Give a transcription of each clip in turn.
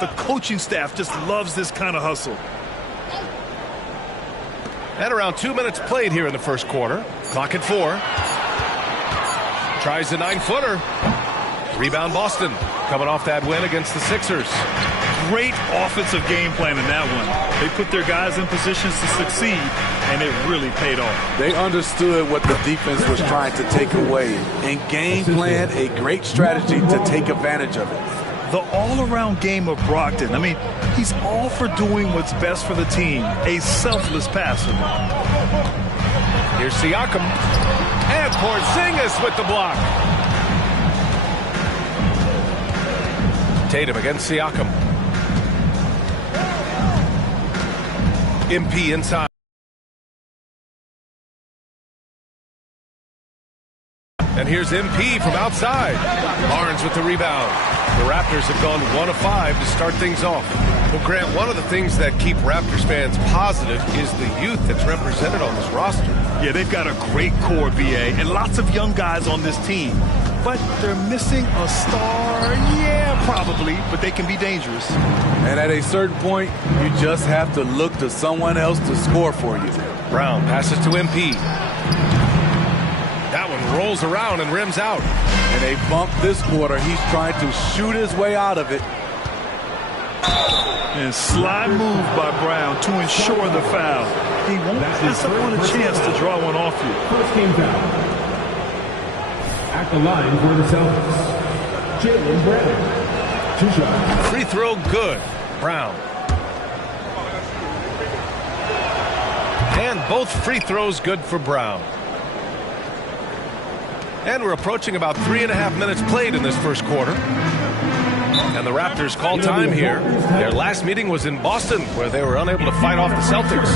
The coaching staff just loves this kind of hustle. And around 2 minutes played here in the first quarter. Clock at 4. Tries the 9-footer. Rebound Boston. Coming off that win against the Sixers. Great offensive game plan in that one. They put their guys in positions to succeed, and it really paid off. They understood what the defense was trying to take away and game plan a great strategy to take advantage of it. The all-around game of Brogdon. I mean, he's all for doing what's best for the team. A selfless passer. Here's Siakam. And Porzingis with the block. Tatum against Siakam. MP inside. And here's MP from outside. Barnes with the rebound. The Raptors have gone 1 of 5 to start things off. Well, Grant, one of the things that keep Raptors fans positive is the youth that's represented on this roster. Yeah, they've got a great core, BA, and lots of young guys on this team. But they're missing a star. Yeah, probably, but they can be dangerous. And at a certain point, you just have to look to someone else to score for you. Brown passes to MP. That one rolls around and rims out. And they bump this quarter. He's trying to shoot his way out of it. And slide move by Brown to ensure the foul. He won't pass up on a chance to draw one off you. First game foul. At the line for the Celtics, Jaylen Brown. 2 shots. Free throw good. Brown. And both free throws good for Brown. And we're approaching about 3.5 minutes played in this first quarter. And the Raptors call time here. Their last meeting was in Boston, where they were unable to fight off the Celtics.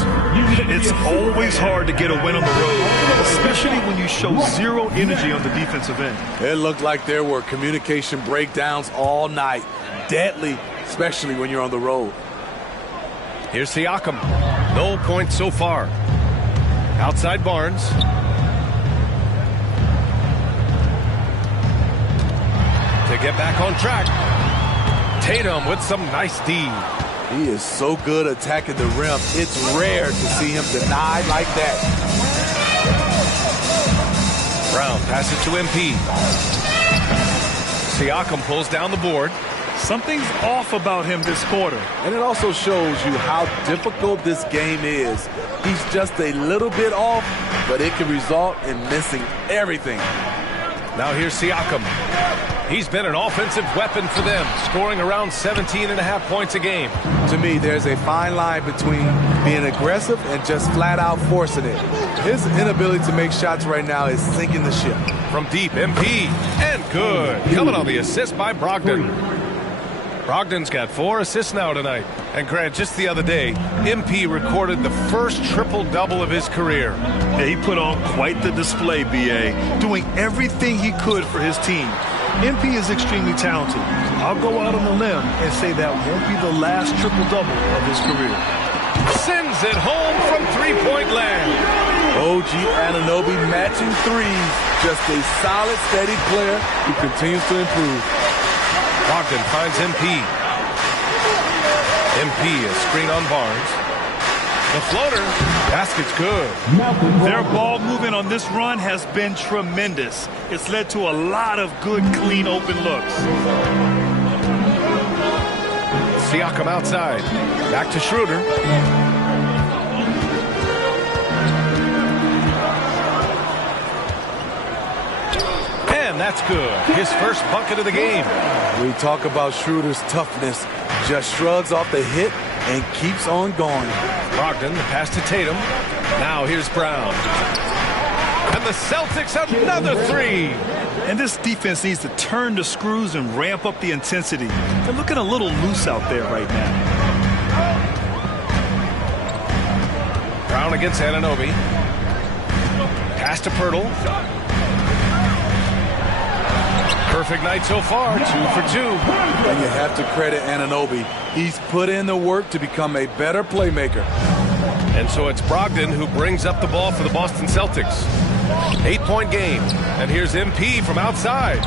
It's always hard to get a win on the road, especially when you show zero energy on the defensive end. It looked like there were communication breakdowns all night. Deadly, especially when you're on the road. Here's Siakam. No points so far. Outside Barnes. To get back on track. Tatum with some nice D. He is so good attacking the rim. It's rare to see him denied like that. Brown passes to MP. Siakam pulls down the board. Something's off about him this quarter. And it also shows you how difficult this game is. He's just a little bit off, but it can result in missing everything. Now here's Siakam. He's been an offensive weapon for them, scoring around 17.5 points a game. To me, there's a fine line between being aggressive and just flat out forcing it. His inability to make shots right now is sinking the ship. From deep, MP, and good. Coming on the assist by Brogdon. Brogdon's got 4 assists now tonight. And Grant, just the other day, MP recorded the first triple-double of his career. Yeah, he put on quite the display, BA, doing everything he could for his team. MP is extremely talented. I'll go out on a limb and say that won't be the last triple-double of his career. Sends it home from three-point land. OG Anunoby matching threes. Just a solid, steady player who continues to improve. Brogdon finds MP. MP a screen on Barnes. The floater. Basket's good. Their ball movement on this run has been tremendous. It's led to a lot of good, clean, open looks. Siakam outside. Back to Schroeder. And that's good. His first bucket of the game. We talk about Schroeder's toughness. Just shrugs off the hit and keeps on going. Brogdon, the pass to Tatum. Now here's Brown. And the Celtics another 3. And this defense needs to turn the screws and ramp up the intensity. They're looking a little loose out there right now. Brown against Anunoby. Pass to Pirtle. Perfect night so far, 2 for 2. And you have to credit Anunoby. He's put in the work to become a better playmaker. And so it's Brogdon who brings up the ball for the Boston Celtics. 8-point game. And here's MP from outside.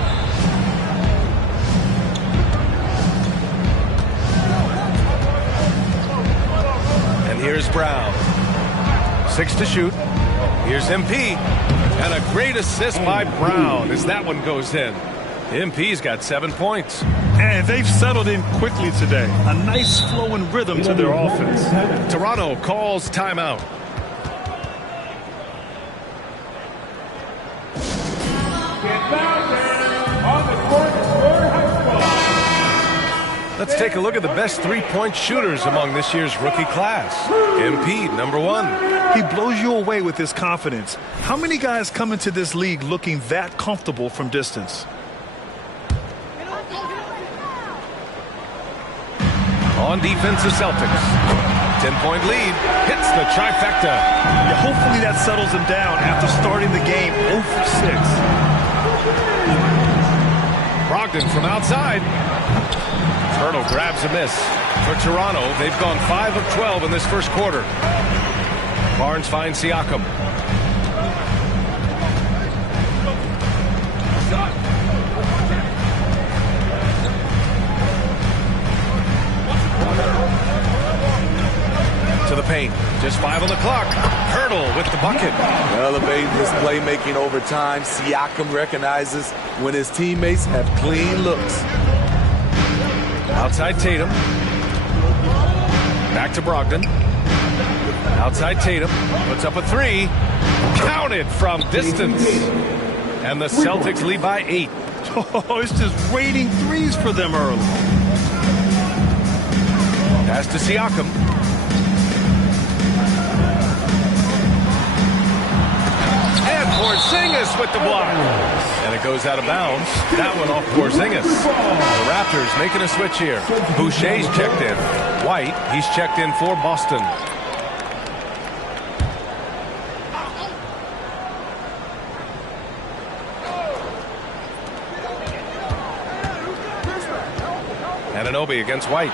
Here's Brown. 6 to shoot. Here's MP. And a great assist by Brown as that one goes in. MP's got 7 points. And they've settled in quickly today. A nice flowing rhythm to their offense. Toronto calls timeout. Let's take a look at the best three-point shooters among this year's rookie class. MP, number 1. He blows you away with his confidence. How many guys come into this league looking that comfortable from distance? On defense, the Celtics. 10-point lead. Hits the trifecta. Yeah, hopefully that settles him down after starting the game 0 for 6. Brogdon from outside. Hurdle grabs a miss. For Toronto, they've gone 5 of 12 in this first quarter. Barnes finds Siakam. To the paint. Just 5 on the clock. Hurdle with the bucket. Elevating his playmaking over time. Siakam recognizes when his teammates have clean looks. Outside Tatum. Back to Brogdon. Outside Tatum. Puts up a 3. Counted from distance. And the Celtics lead by 8. Oh, it's just raining threes for them early. Pass to Siakam. And Porzingis with the block. And it goes out of bounds. That one off Porzingis. The Raptors making a switch here. Boucher's checked in. White, he's checked in for Boston. Anunoby against White.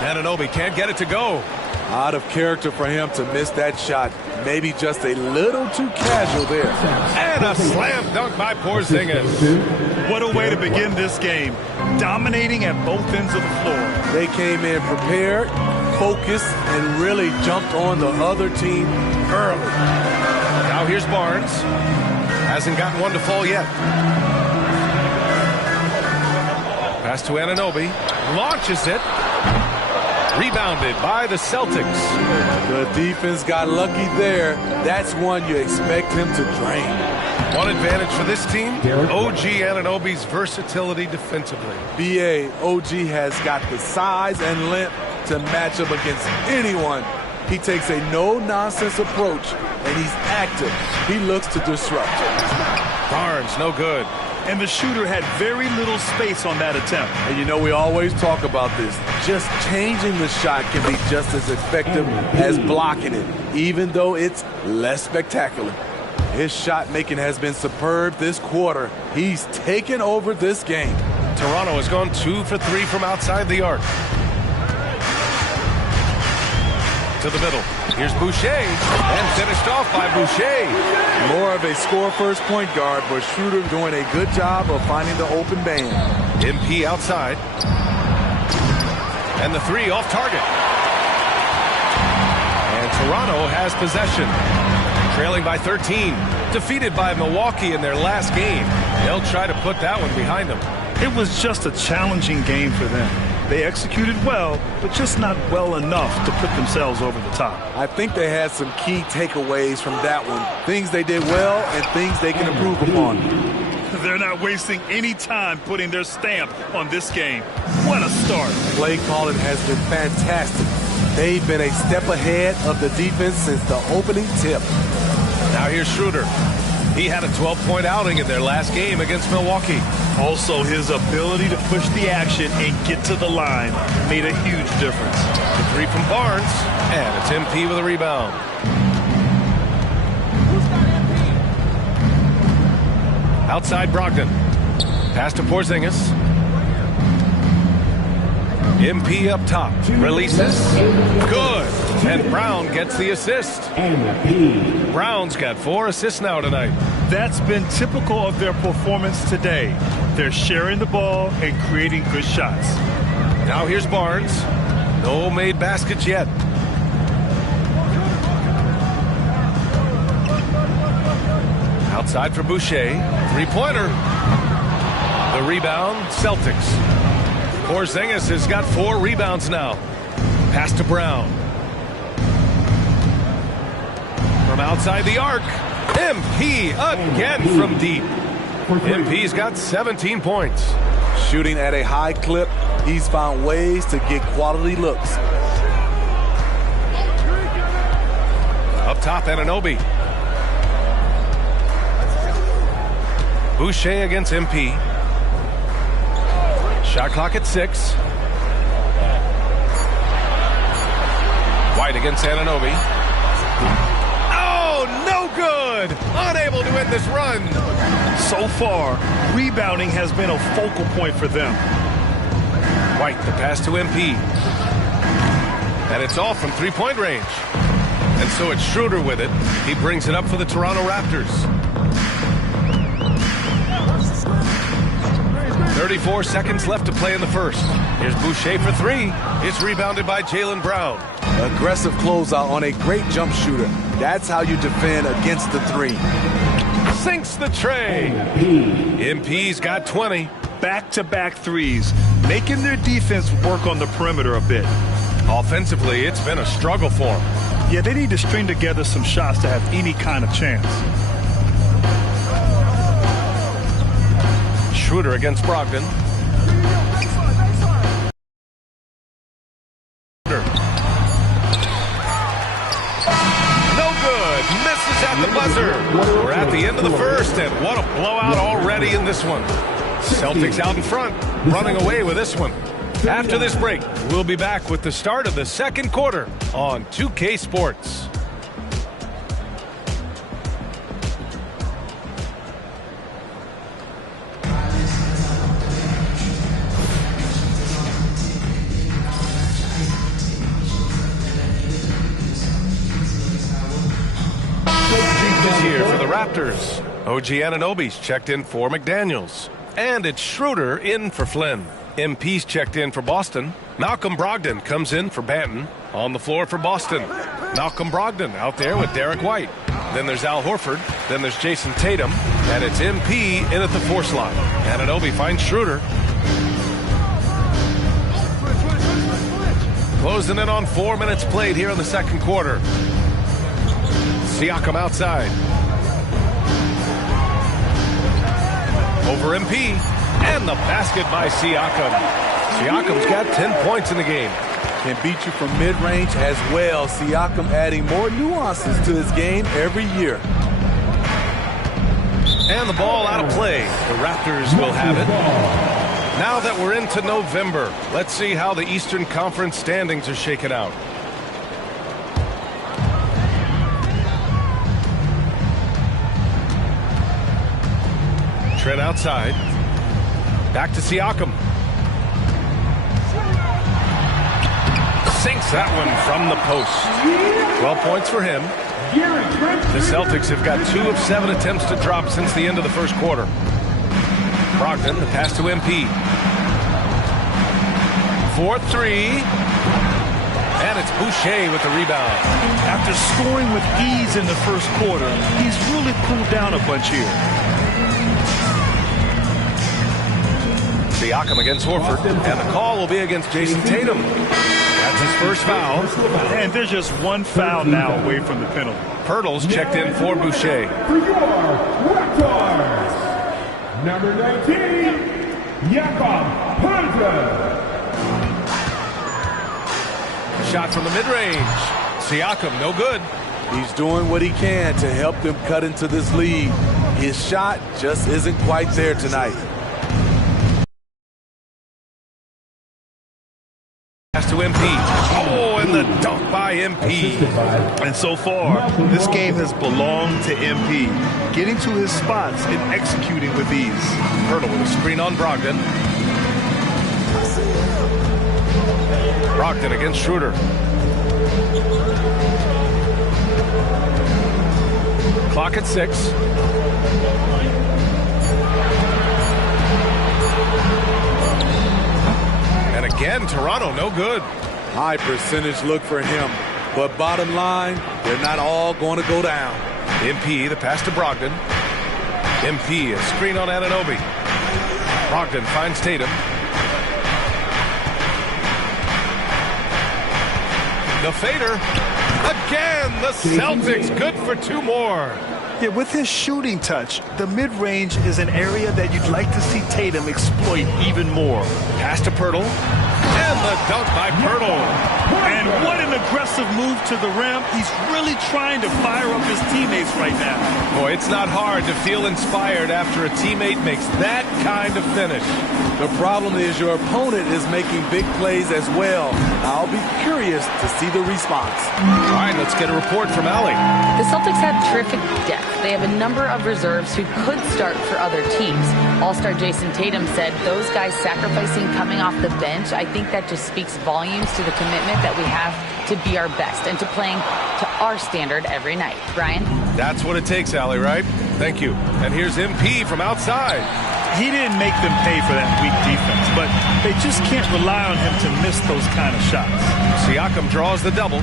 Anunoby can't get it to go. Out of character for him to miss that shot. Maybe just a little too casual there. And a slam dunk by Porzingis. What a way to begin this game. Dominating at both ends of the floor. They came in prepared, focused, and really jumped on the other team early. Now here's Barnes. Hasn't gotten one to fall yet. Pass to Anunoby. Launches it. Rebounded by the Celtics. The defense got lucky there. That's one you expect him to drain. One advantage for this team, OG Anunoby's versatility defensively. BA, OG has got the size and length to match up against anyone. He takes a no-nonsense approach, and he's active. He looks to disrupt. Barnes, no good. And the shooter had very little space on that attempt. And you know, we always talk about this. Just changing the shot can be just as effective as blocking it, even though it's less spectacular. His shot making has been superb this quarter. He's taken over this game. Toronto has gone 2 for 3 from outside the arc. To the middle. Here's Boucher. And finished off by Boucher. More of a score-first point guard, but Schroeder doing a good job of finding the open man. MP outside. And the 3 off target. And Toronto has possession. Trailing by 13. Defeated by Milwaukee in their last game. They'll try to put that one behind them. It was just a challenging game for them. They executed well, but just not well enough to put themselves over the top. I think they had some key takeaways from that one. Things they did well and things they can improve upon. They're not wasting any time putting their stamp on this game. What a start. Play calling has been fantastic. They've been a step ahead of the defense since the opening tip. Now here's Schroeder. He had a 12-point outing in their last game against Milwaukee. Also, his ability to push the action and get to the line made a huge difference. The 3 from Barnes, and it's MP with a rebound. Outside Brogdon. Pass to Porzingis. MP up top. Releases. Good. And Brown gets the assist. Brown's got 4 assists now tonight. That's been typical of their performance today. They're sharing the ball and creating good shots. Now here's Barnes. No made baskets yet. Outside for Boucher. Three-pointer. The rebound, Celtics. Porzingis has got 4 rebounds now. Pass to Brown. From outside the arc. MP again from deep. MP's got 17 points. Shooting at a high clip, he's found ways to get quality looks. Up top, Anunoby. Boucher against MP. Shot clock at 6. White against Anunoby. Oh, no good! Unable to end this run. So far, rebounding has been a focal point for them. White, the pass to MP. And it's off from three-point range. And so it's Schroeder with it. He brings it up for the Toronto Raptors. 34 seconds left to play in the first. Here's Boucher for 3. It's rebounded by Jaylen Brown. Aggressive closeout on a great jump shooter. That's how you defend against the 3. Sinks the tray. MP's got 20. Back-to-back threes, making their defense work on the perimeter a bit. Offensively, it's been a struggle for them. Yeah, they need to string together some shots to have any kind of chance. Schroeder against Brogdon. No good. Misses at the buzzer. We're at the end of the first, and what a blowout already in this one. Celtics out in front, running away with this one. After this break, we'll be back with the start of the second quarter on 2K Sports. Is here for the Raptors. OG Anunoby's checked in for McDaniels. And it's Schroeder in for Flynn. MP's checked in for Boston. Malcolm Brogdon comes in for Banton. On the floor for Boston. Malcolm Brogdon out there with Derek White. Then there's Al Horford. Then there's Jason Tatum. And it's MP in at the 4 slot. Anunoby finds Schroeder. Closing in on 4 minutes played here in the second quarter. Siakam outside. Over MP. And the basket by Siakam. Siakam's got 10 points in the game. Can beat you from mid-range as well. Siakam adding more nuances to his game every year. And the ball out of play. The Raptors will have it. Now that we're into November, let's see how the Eastern Conference standings are shaken out. Trent outside. Back to Siakam. Sinks that one from the post. 12 points for him. The Celtics have got 2 of 7 attempts to drop since the end of the first quarter. Brogdon, the pass to MP. 4-3. And it's Boucher with the rebound. After scoring with ease in the first quarter, he's really cooled down a bunch here. Siakam against Horford, and the call will be against Jason Tatum. That's his first foul. And there's just one foul now away from the penalty. Pirtle's checked in for Boucher. For your Raptors, number 19, Jakob Poeltl. Shot from the mid-range. Siakam, no good. He's doing what he can to help them cut into this lead. His shot just isn't quite there tonight. Pass to MP. Oh, and the dunk by MP. And so far, this game has belonged to MP, getting to his spots and executing with ease. Pirtle with a screen on Brogdon. Brogdon against Schroeder. Clock at 6. And again, Toronto, no good. High percentage look for him. But bottom line, they're not all going to go down. MP, the pass to Brogdon. MP, a screen on Anunoby. Brogdon finds Tatum. The fader. Again, the Celtics good for 2 more. Yeah, with his shooting touch, the mid-range is an area that you'd like to see Tatum exploit even more. Pass to Pirtle. And the dunk by Pirtle. And what an aggressive move to the rim. He's really trying to fire up his teammates right now. Boy, it's not hard to feel inspired after a teammate makes that kind of finish. The problem is your opponent is making big plays as well. I'll be curious to see the response. All right, let's get a report from Allie. The Celtics have terrific depth. They have a number of reserves who could start for other teams. All-star Jason Tatum said those guys sacrificing coming off the bench, I think that just speaks volumes to the commitment that we have to be our best and to playing to our standard every night. Brian? That's what it takes, Allie, right? Thank you. And here's MP from outside. He didn't make them pay for that weak defense, but they just can't rely on him to miss those kind of shots. Siakam draws the double.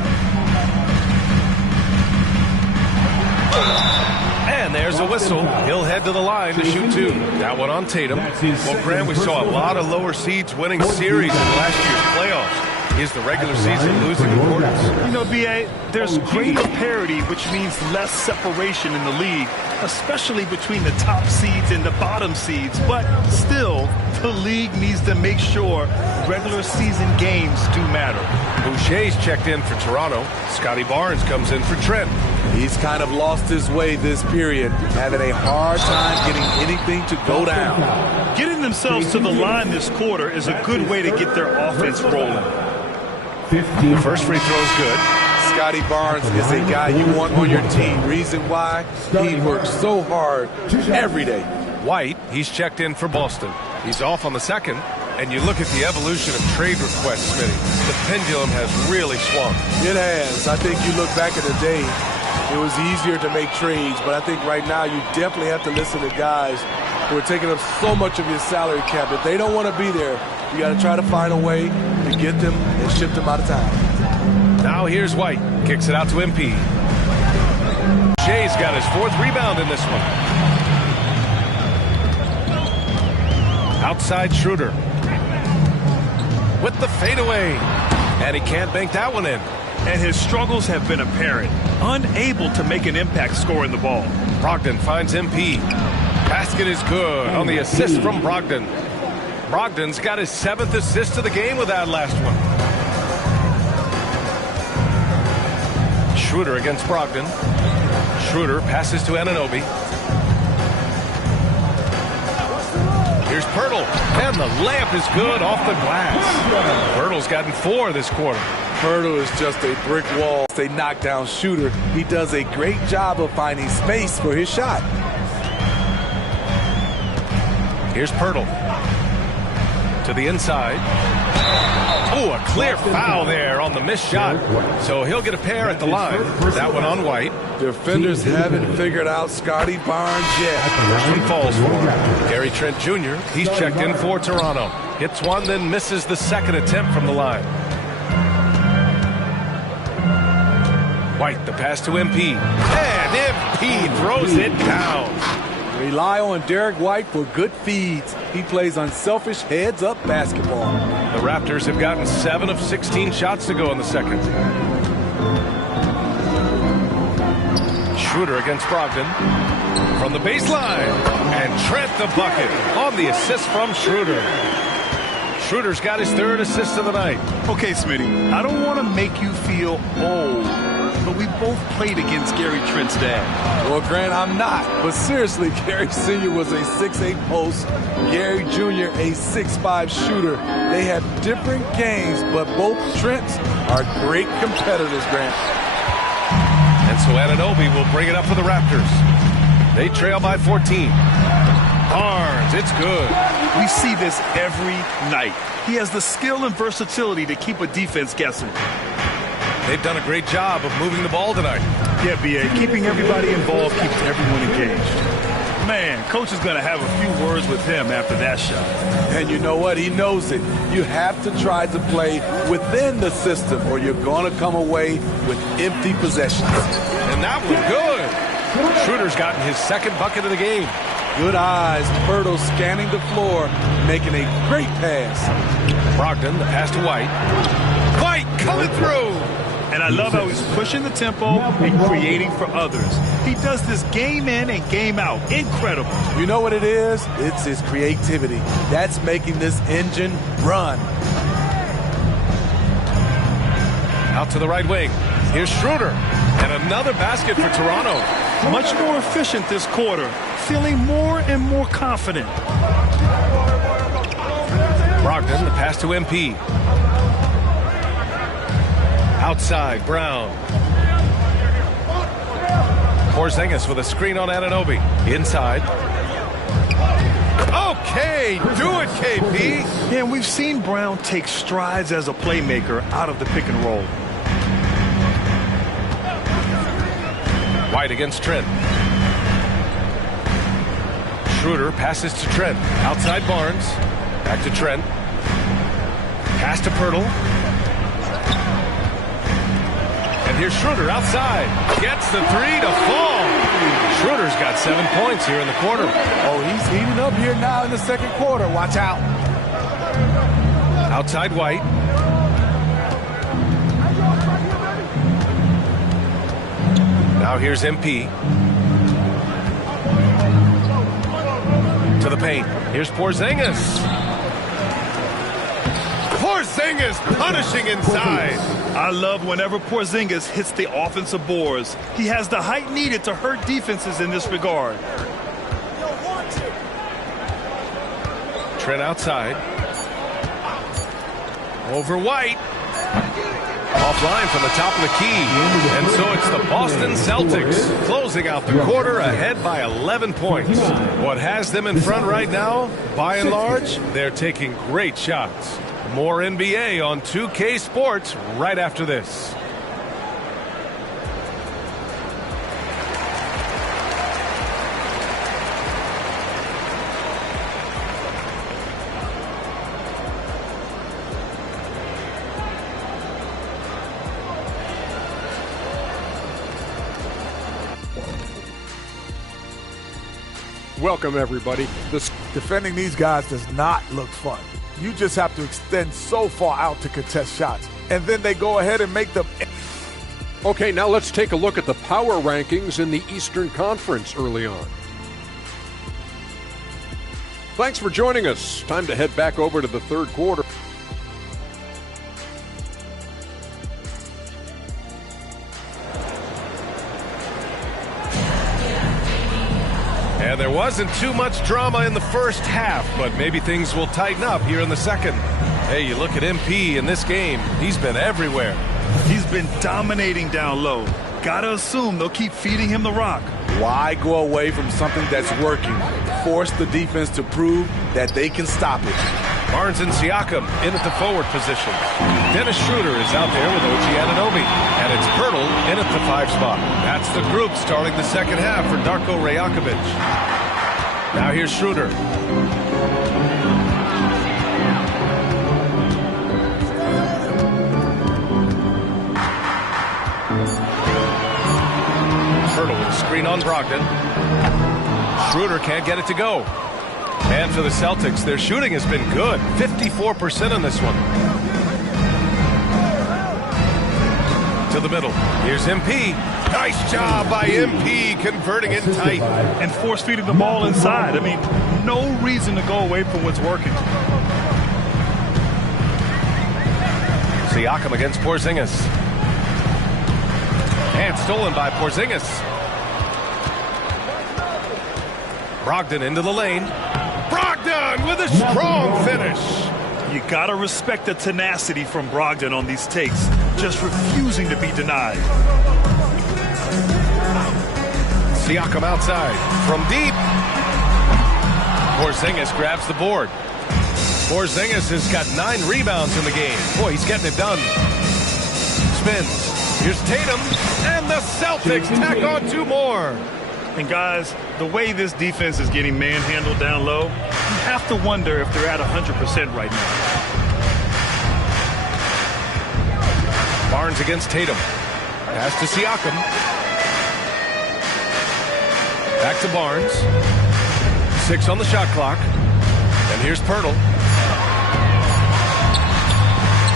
And there's a whistle. He'll head to the line to shoot 2. That one on Tatum. Well, Grant, we saw a lot of lower seeds winning series in last year's playoffs. Is the regular season losing importance? You know, B.A., there's greater parity, which means less separation in the league, especially between the top seeds and the bottom seeds. But still, the league needs to make sure regular season games do matter. Boucher's checked in for Toronto. Scotty Barnes comes in for Trent. He's kind of lost his way this period, having a hard time getting anything to go down. Getting themselves to the line this quarter is a good way to get their offense rolling. The first free throw is good. Scotty Barnes is a guy you want on your team. Reason why? He works so hard every day. White, he's checked in for Boston. He's off on the second. And you look at the evolution of trade requests, Smitty. The pendulum has really swung. It has. I think you look back at the day, it was easier to make trades. But I think right now you definitely have to listen to guys who are taking up so much of your salary cap. If they don't want to be there, you got to try to find a way to get them and ship them out of town. Now here's White. Kicks it out to MP. Shea's got his 4th rebound in this one. Outside Schroeder. With the fadeaway. And he can't bank that one in. And his struggles have been apparent. Unable to make an impact scoring the ball. Brogdon finds MP. Basket is good on the assist from Brogdon. Brogdon's got his 7th assist of the game with that last one. Schroeder against Brogdon. Schroeder passes to Anunoby. Here's Pirtle, and the layup is good off the glass. Pirtle's gotten 4 this quarter. Pirtle is just a brick wall. It's a knockdown shooter. He does a great job of finding space for his shot. Here's Pirtle. To the inside. Oh, a clear foul there on the missed shot. So he'll get a pair at the line. That one on White. Defenders haven't figured out Scotty Barnes yet. First one falls for him. Gary Trent Jr., he's checked in for Toronto. Hits one, then misses the second attempt from the line. White, the pass to MP. And MP throws it down. Rely on Derek White for good feeds. He plays unselfish heads-up basketball. The Raptors have gotten 7 of 16 shots to go in the second. Schroeder against Brogdon. From the baseline. And Trent the bucket on the assist from Schroeder. Schroeder's got his 3rd assist of the night. Okay, Smitty, I don't want to make you feel old, but we both played against Gary Trent's dad. Well, Grant, I'm not. But seriously, Gary Sr. was a 6'8 post. Gary Jr. a 6'5 shooter. They have different games, but both Trents are great competitors, Grant. And so Anunoby will bring it up for the Raptors. They trail by 14. Barnes, it's good. We see this every night. He has the skill and versatility to keep a defense guessing. They've done a great job of moving the ball tonight. Yeah, B.A., keeping everybody involved keeps everyone engaged. Man, coach is going to have a few words with him after that shot. And you know what? He knows it. You have to try to play within the system or you're going to come away with empty possessions. And that was good. Schroeder's gotten his 2nd bucket of the game. Good eyes. Pirtle scanning the floor, making a great pass. Brogdon, the pass to White. White coming through. And I love how he's pushing the tempo and creating for others. He does this game in and game out. Incredible. You know what it is? It's his creativity. That's making this engine run. Out to the right wing. Here's Schroeder. And another basket for Toronto. Much more efficient this quarter. Feeling more and more confident. Brogdon, the pass to MP. Outside, Brown. Porzingis with a screen on Anunoby. Inside. Okay, do it, KP. Yeah, and we've seen Brown take strides as a playmaker out of the pick and roll. White against Trent. Schroeder passes to Trent. Outside Barnes. Back to Trent. Pass to Pirtle. And here's Schroeder outside. Gets the three to fall. Schroeder's got 7 points here in the quarter. Oh, he's heating up here now in the second quarter. Watch out. Outside White. Now here's MP. To the paint. Here's Porzingis. Porzingis punishing inside. I love whenever Porzingis hits the offensive boards. He has the height needed to hurt defenses in this regard. Trent outside. Over White. Offline from the top of the key. And so it's the Boston Celtics closing out the quarter ahead by 11 points. What has them in front right now, by and large, they're taking great shots. More NBA on 2K Sports right after this. Welcome, everybody. Defending these guys does not look fun. You just have to extend so far out to contest shots, and then they go ahead and make them. Okay, now let's take a look at the power rankings in the Eastern Conference early on. Thanks for joining us. Time to head back over to the third quarter. And there wasn't too much drama in the first half, but maybe things will tighten up here in the second. Hey, you look at MP in this game, he's been everywhere. He's been dominating down low. Gotta assume they'll keep feeding him the rock. Why go away from something that's working? Force the defense to prove that they can stop it. Barnes and Siakam in at the forward position. Dennis Schroeder is out there with OG Anunoby. And it's Pirtle in at the 5 spot. That's the group starting the second half for Darko Rajakovic. Now here's Schroeder. Pirtle with a screen on Brogdon. Schroeder can't get it to go. And for the Celtics, their shooting has been good. 54% on this one. To the middle. Here's MP. Nice job by MP converting it tight. And force feeding the ball inside. I mean, no reason to go away from what's working. Siakam against Porzingis. And stolen by Porzingis. Brogdon into the lane. Brogdon with a strong finish. You gotta respect the tenacity from Brogdon on these takes. Just refusing to be denied. Siakam outside. From deep. Porzingis grabs the board. Porzingis has got 9 rebounds in the game. Boy, he's getting it done. Spins. Here's Tatum. And the Celtics tack on 2 more. And guys, the way this defense is getting manhandled down low, you have to wonder if they're at 100% right now. Barnes against Tatum. Pass to Siakam. Back to Barnes. 6 on the shot clock. And here's Pirtle.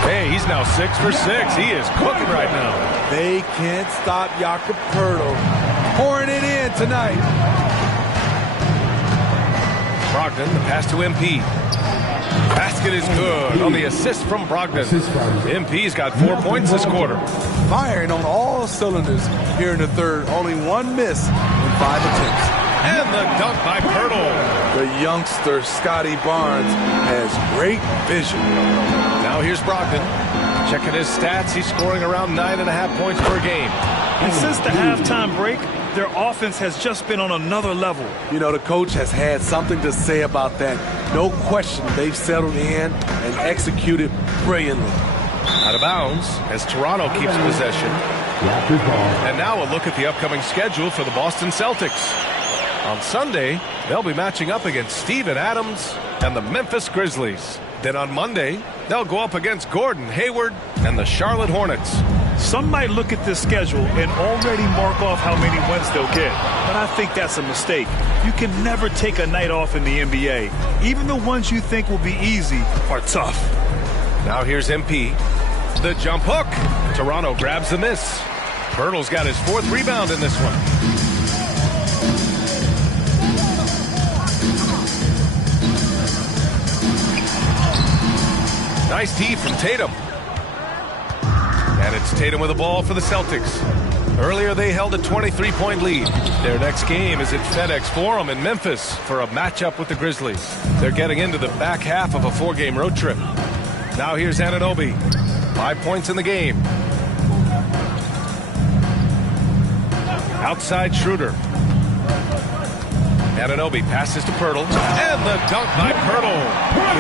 Hey, he's now 6 for 6. He is cooking right now. They can't stop Jakob Pirtle pouring it in tonight. Brogdon, the pass to MP. Basket is good on the assist from Brogdon. MP's got 4 points this quarter. Firing on all cylinders here in the third. Only one miss in 5 attempts. And the dunk by Pirtle. The youngster, Scotty Barnes, has great vision. Now here's Brogdon. Checking his stats, he's scoring around 9.5 points per game. And since the halftime break, their offense has just been on another level. You know, the coach has had something to say about that. No question, they've settled in and executed brilliantly. Out of bounds as Toronto keeps possession. And now a look at the upcoming schedule for the Boston Celtics. On Sunday, they'll be matching up against Steven Adams and the Memphis Grizzlies. Then on Monday, they'll go up against Gordon Hayward and the Charlotte Hornets. Some might look at this schedule and already mark off how many wins they'll get. But I think that's a mistake. You can never take a night off in the NBA. Even the ones you think will be easy are tough. Now here's MP. The jump hook. Toronto grabs the miss. Pirtle's got his 4th rebound in this one. Nice D from Tatum. And it's Tatum with the ball for the Celtics. Earlier they held a 23-point lead. Their next game is at FedEx Forum in Memphis for a matchup with the Grizzlies. They're getting into the back half of a 4-game road trip. Now here's Anunoby. 5 points in the game. Outside Schroeder. Anunoby passes to Pirtle. And the dunk by Pirtle.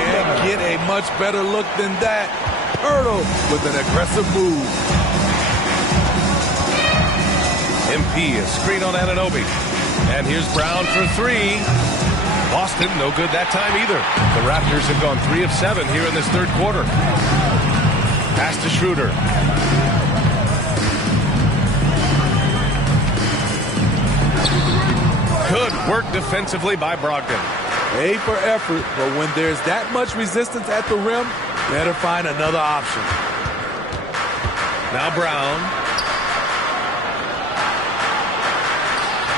Can't get a much better look than that. Pirtle with an aggressive move. MP a screen on Anunoby. And here's Brown for 3. Boston no good that time either. The Raptors have gone 3 of 7 here in this third quarter. Pass to Schroeder. Good work defensively by Brogdon. A for effort, but when there's that much resistance at the rim, better find another option. Now Brown.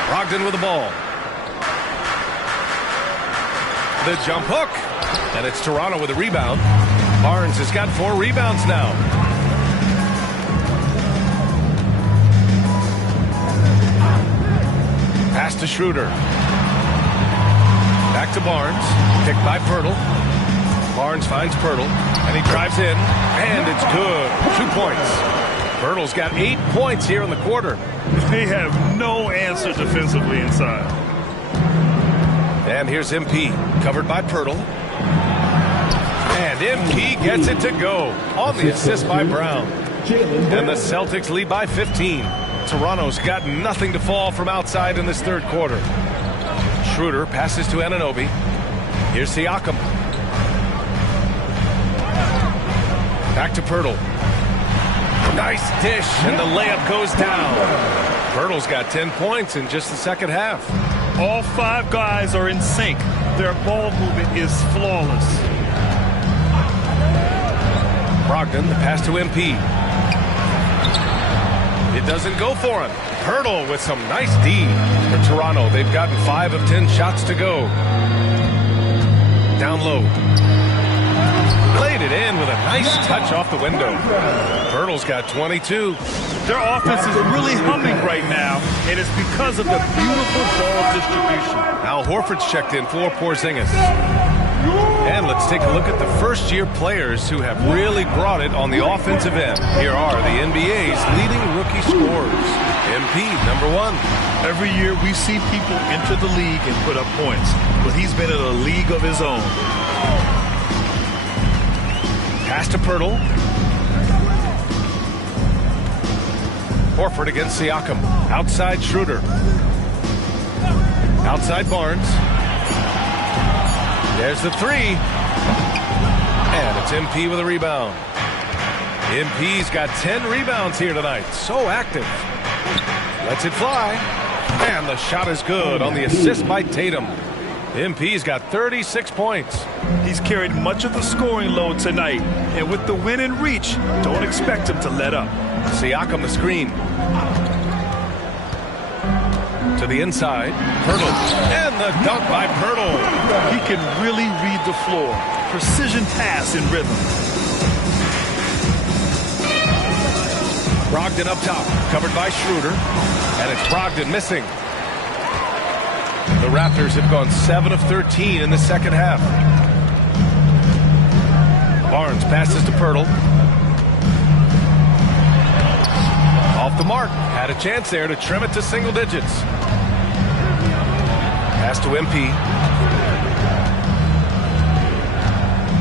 Brogdon with the ball. The jump hook. And it's Toronto with a rebound. Barnes has got 4 rebounds now. Pass to Schroeder. Back to Barnes. Picked by Pirtle. Barnes finds Pirtle. And he drives in. And it's good. 2 points. Pirtle's got 8 points here in the quarter. They have no answer defensively inside. And here's MP. Covered by Pirtle. And MP gets it to go on the assist by Brown. And the Celtics lead by 15. Toronto's got nothing to fall from outside in this third quarter. Schroeder passes to Anunoby. Here's Siakam. Back to Pirtle. Nice dish, and the layup goes down. Pirtle's got 10 points in just the second half. All 5 guys are in sync. Their ball movement is flawless. Brogdon, the pass to MP. It doesn't go for him. Pirtle with some nice D for Toronto. They've gotten 5 of 10 shots to go. Down low. Laid it in with a nice touch off the window. Pirtle's got 22. Their offense is really humming right now, and it's because of the beautiful ball distribution. Al Horford's checked in for Porzingis. And let's take a look at the first-year players who have really brought it on the offensive end. Here are the NBA's leading rookie scorers. MP, number 1. Every year we see people enter the league and put up points, but he's been in a league of his own. Pass to Pirtle. Horford against Siakam. Outside Schroeder. Outside Barnes. There's the 3. And it's MP with a rebound. MP's got 10 rebounds here tonight. So active. Lets it fly. And the shot is good on the assist by Tatum. MP's got 36 points. He's carried much of the scoring load tonight, and with the win in reach, don't expect him to let up. Siakam the screen. To the inside, Pirtle, and the dunk by Pirtle. He can really read the floor. Precision pass in rhythm. Brogdon up top, covered by Schroeder, and it's Brogdon missing. The Raptors have gone 7 of 13 in the second half. Barnes passes to Pirtle. Off the mark, had a chance there to trim it to single digits. Pass to MP.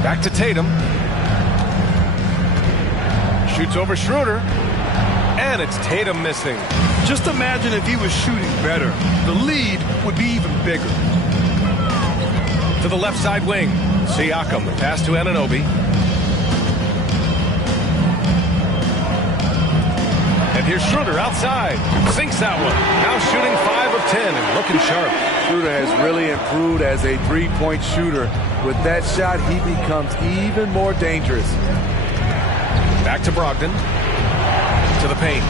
Back to Tatum. Shoots over Schroeder. And it's Tatum missing. Just imagine if he was shooting better. The lead would be even bigger. To the left side wing. Siakam, the pass to Anunoby. And here's Schroeder outside. Sinks that one. Now shooting 5 of 10 and looking sharp. Schroeder has really improved as a three-point shooter. With that shot, he becomes even more dangerous. Back to Brogdon. To the paint.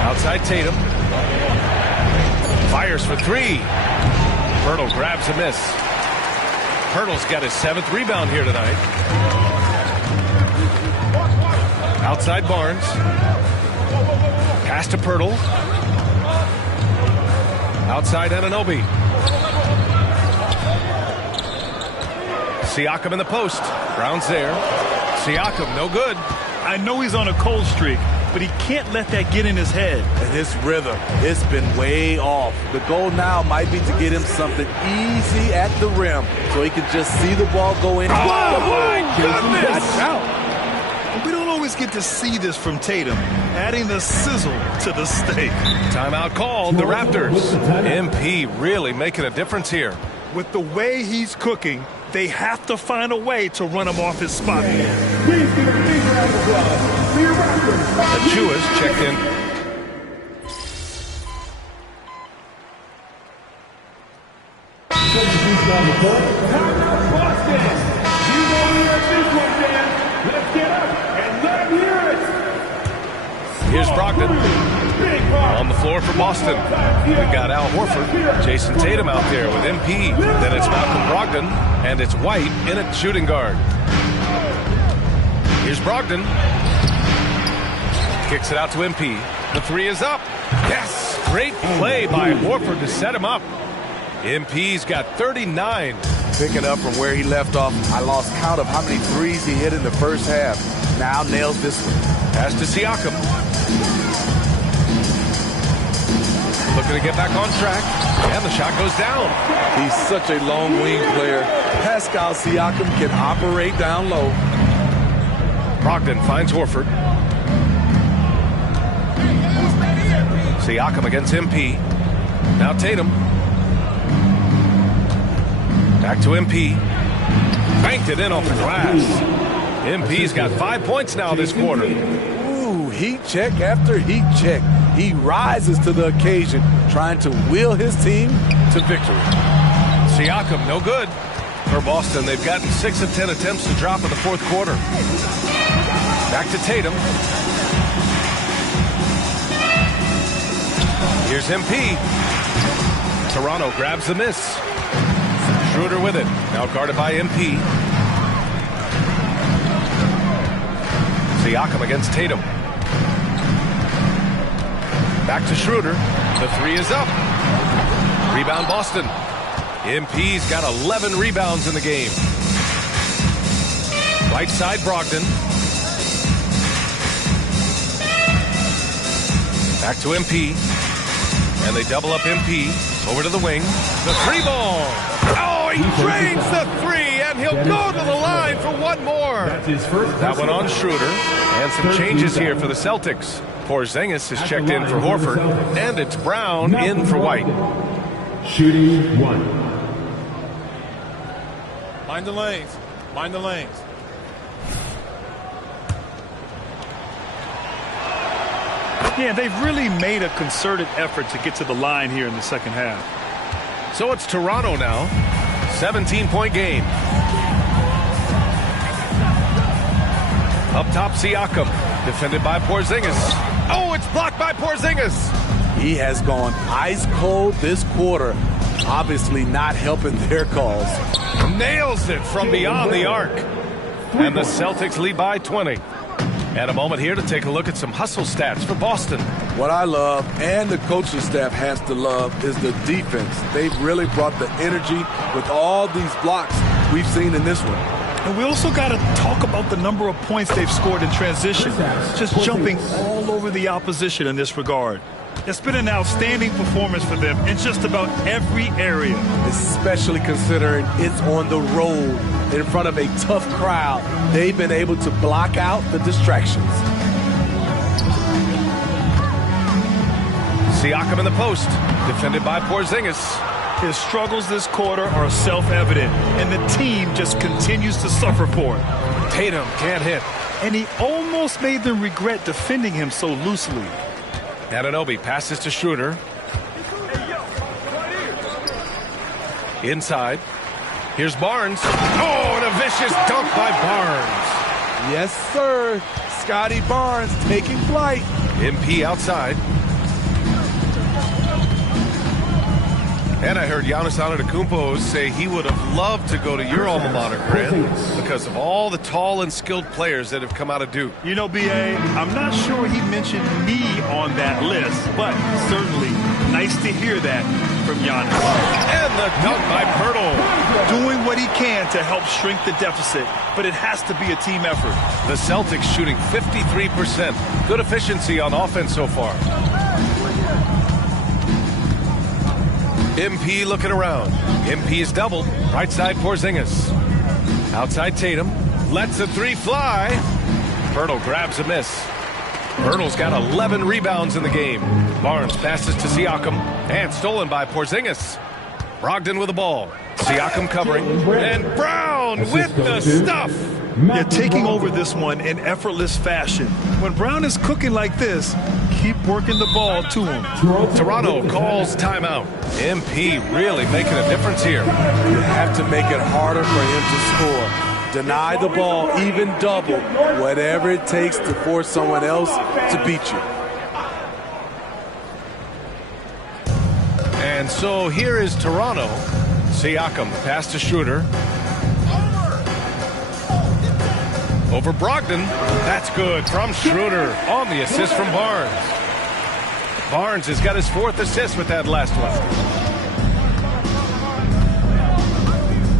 Outside Tatum. Fires for 3. Pirtle grabs a miss. Pirtle's got his 7th rebound here tonight. Outside Barnes. Pass to Pirtle. Outside Anunoby. Siakam in the post. Brown's there. Siakam, no good. I know he's on a cold streak, but he can't let that get in his head. And his rhythm, it's been way off. The goal now might be to get him something easy at the rim so he can just see the ball go in. Oh, my goodness! We don't always get to see this from Tatum, adding the sizzle to the steak. Timeout called, the Raptors. MP really making a difference here. With the way he's cooking, they have to find a way to run him off his spot. Achua's checked in. Here's Brogdon on the floor for Boston. We've got Al Horford, Jason Tatum out there with MP. Then it's Malcolm Brogdon, and it's White in at shooting guard. Here's Brogdon. Kicks it out to MP. The 3 is up. Yes! Great play by Horford to set him up. MP's got 39. Picking up from where he left off, I lost count of how many threes he hit in the first half. Now nails this one. Pass to Siakam. Looking to get back on track. And the shot goes down. He's such a long wing player. Pascal Siakam can operate down low. Brogdon finds Horford. Siakam against MP. Now Tatum. Back to MP. Banked it in off the glass. MP's got 5 points now this quarter. Ooh, heat check after heat check. He rises to the occasion, trying to will his team to victory. Siakam, no good. For Boston, they've gotten 6 of 10 attempts to drop in the fourth quarter. Back to Tatum. Here's MP. Toronto grabs the miss. Schroeder with it. Now guarded by MP. Siakam against Tatum. Back to Schroeder. The 3 is up. Rebound Boston. MP's got 11 rebounds in the game. Right side Brogdon. Back to MP. And they double up MP. Over to the wing. The 3-ball. Oh, he drains the 3, and he'll go to the line for one more. That one on Schroeder. And some changes here for the Celtics. Porzingis is checked in for Horford. And it's Brown in for White. Shooting 1. Mind the lanes. Mind the lanes. Yeah, they've really made a concerted effort to get to the line here in the second half. So it's Toronto now. 17-point game. Up top, Siakam. Defended by Porzingis. Oh, it's blocked by Porzingis. He has gone ice cold this quarter. Obviously not helping their cause. Nails it from beyond the arc. And the Celtics lead by 20. And a moment here to take a look at some hustle stats for Boston. What I love, and the coaching staff has to love, is the defense. They've really brought the energy with all these blocks we've seen in this one. And we also got to talk about the number of points they've scored in transition. Just jumping all over the opposition in this regard. It's been an outstanding performance for them in just about every area. Especially considering it's on the road in front of a tough crowd. They've been able to block out the distractions. Siakam in the post, defended by Porzingis. His struggles this quarter are self-evident, and the team just continues to suffer for it. Tatum can't hit. And he almost made them regret defending him so loosely. Anunoby passes to Schroeder. Inside. Here's Barnes. Oh, and a vicious dunk by Barnes. Yes, sir. Scotty Barnes taking flight. MP outside. And I heard Giannis Antetokounmpo say he would have loved to go to your alma mater, Grant, because of all the tall and skilled players that have come out of Duke. You know, B.A., I'm not sure he mentioned me on that list, but certainly nice to hear that from Giannis. And the dunk by Pirtle. Doing what he can to help shrink the deficit, but it has to be a team effort. The Celtics shooting 53%. Good efficiency on offense so far. MP looking around. MP is doubled. Right side Porzingis. Outside Tatum. Lets the three fly. Pirtle grabs a miss. Pirtle's got 11 rebounds in the game. Barnes passes to Siakam. And stolen by Porzingis. Brogdon with the ball. Siakam covering. And Brown with the stuff. They're taking over this one in effortless fashion. When Brown is cooking like this, keep working the ball to him. Toronto calls timeout. MP really making a difference here. You have to make it harder for him to score. Deny the ball, even double, whatever it takes to force someone else to beat you. And so here is Toronto. Siakam, pass to Schroeder. Over Brogdon. That's good from Schroeder on the assist from Barnes. Barnes has got his 4th assist with that last one.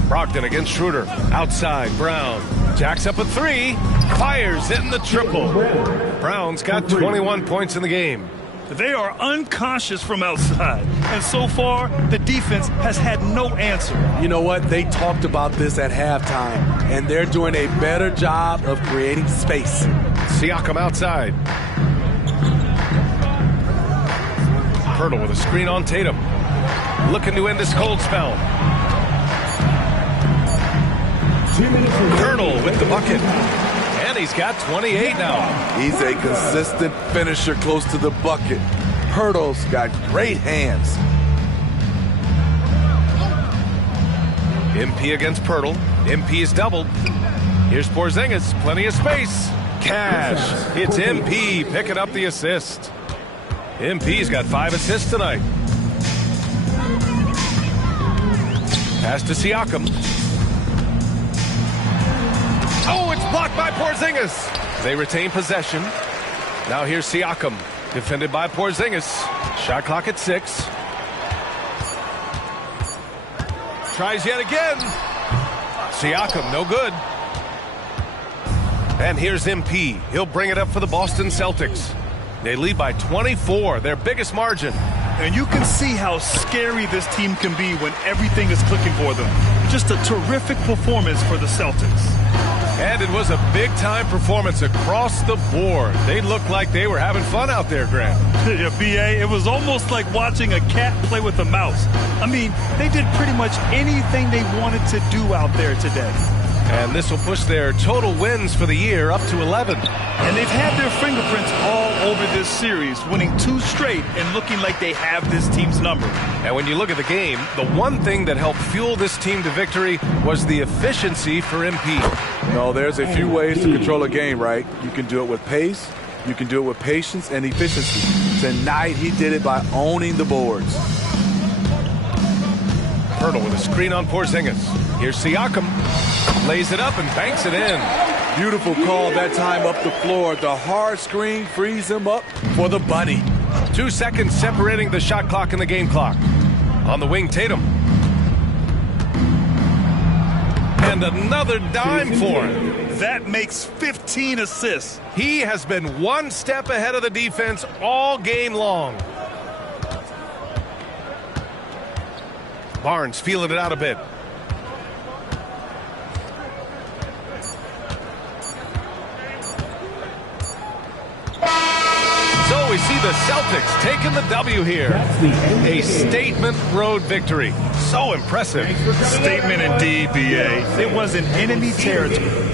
Brogdon against Schroeder. Outside, Brown. Jacks up a 3. Fires in the triple. Brown's got 21 points in the game. They are unconscious from outside, and so far, the defense has had no answer. You know what? They talked about this at halftime, and they're doing a better job of creating space. Siakam outside. Pirtle with a screen on Tatum. Looking to end this cold spell. Pirtle with the bucket. And he's got 28 now. He's a consistent finisher close to the bucket. Pirtle's got great hands. MP against Pirtle. MP is doubled. Here's Porzingis. Plenty of space. Cash. It's MP picking up the assist. MP's got 5 assists tonight. Pass to Siakam. Oh, it's blocked by Porzingis. They retain possession. Now here's Siakam. Defended by Porzingis. Shot clock at 6. Tries yet again. Siakam, no good. And here's MP. He'll bring it up for the Boston Celtics. They lead by 24, their biggest margin. And you can see how scary this team can be when everything is clicking for them. Just a terrific performance for the Celtics. And it was a big-time performance across the board. They looked like they were having fun out there, Grant. Yeah, B.A., it was almost like watching a cat play with a mouse. I mean, they did pretty much anything they wanted to do out there today. And this will push their total wins for the year up to 11. And they've had their fingerprints all over this series, winning 2 straight and looking like they have this team's number. And when you look at the game, the one thing that helped fuel this team to victory was the efficiency for MP. No, there's a few ways to control a game, right? You can do it with pace, you can do it with patience and efficiency. Tonight, he did it by owning the boards. Pirtle with a screen on Porzingis. Here's Siakam. Lays it up and banks it in. Beautiful call that time up the floor. The hard screen frees him up for the bunny. 2 seconds separating the shot clock and the game clock. On the wing, Tatum. And another dime for him. That makes 15 assists. He has been one step ahead of the defense all game long. Barnes feeling it out a bit. So we see the Celtics taking the W here. A statement road victory. So impressive. Statement indeed, BA. It was in enemy territory.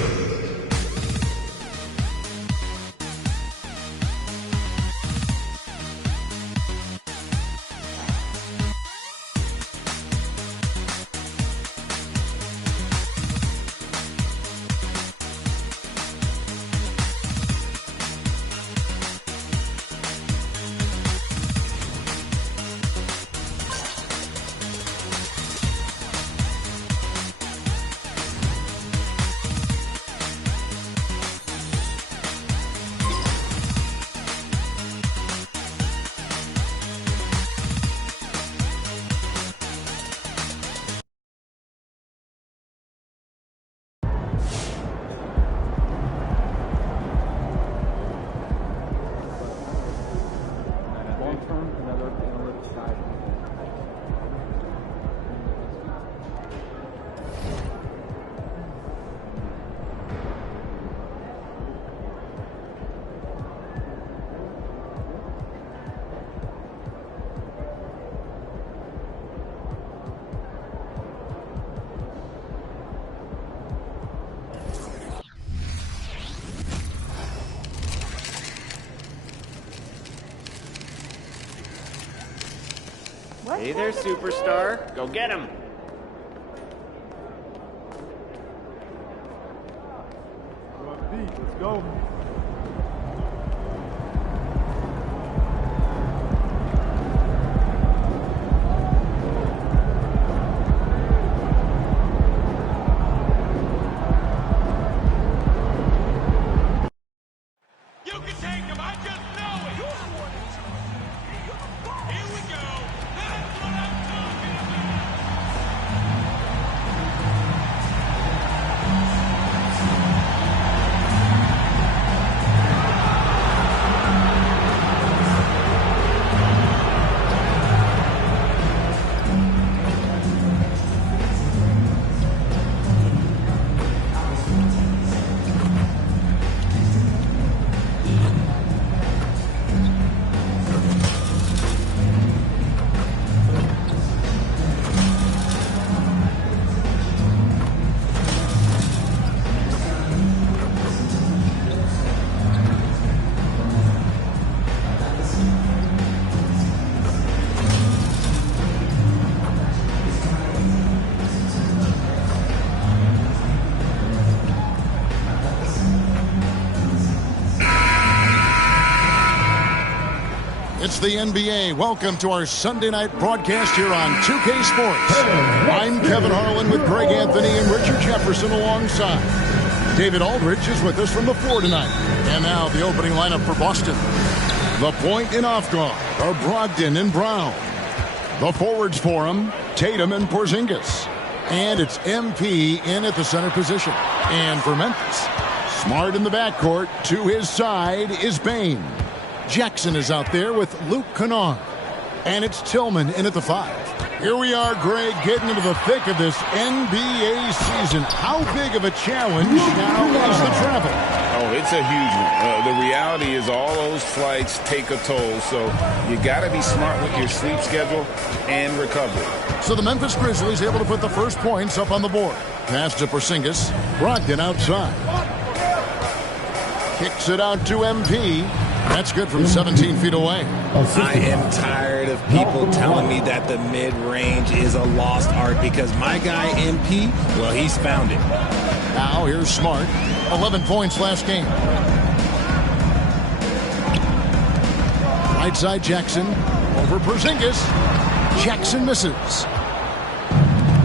Hey there, superstar. Go get him. Let's go. You can take him. I just know it. Here we go. That's what I'm talking about. It's the NBA. Welcome to our Sunday night broadcast here on 2K Sports. I'm Kevin Harlan with Greg Anthony and Richard Jefferson alongside. David Aldridge is with us from the floor tonight. And now the opening lineup for Boston. The point and off guard are Brogdon and Brown. The forwards for him, Tatum and Porzingis. And it's MP in at the center position. And for Memphis, Smart in the backcourt. To his side is Bane. Jackson is out there with Luke Kennard. And it's Tillman in at the 5. Here we are, Greg, getting into the thick of this NBA season. How big of a challenge now is the travel? Oh, it's a huge one. The reality is all those flights take a toll, so you got to be smart with your sleep schedule and recovery. So the Memphis Grizzlies able to put the first points up on the board. Pass to Porzingis. Brogdon outside. Kicks it out to MP. That's good from 17 feet away. I am tired of people telling me that the mid-range is a lost art because my guy MP, well, he's found it. Now here's Smart. 11 points last game. Right side Jackson. Over Porzingis. Jackson misses.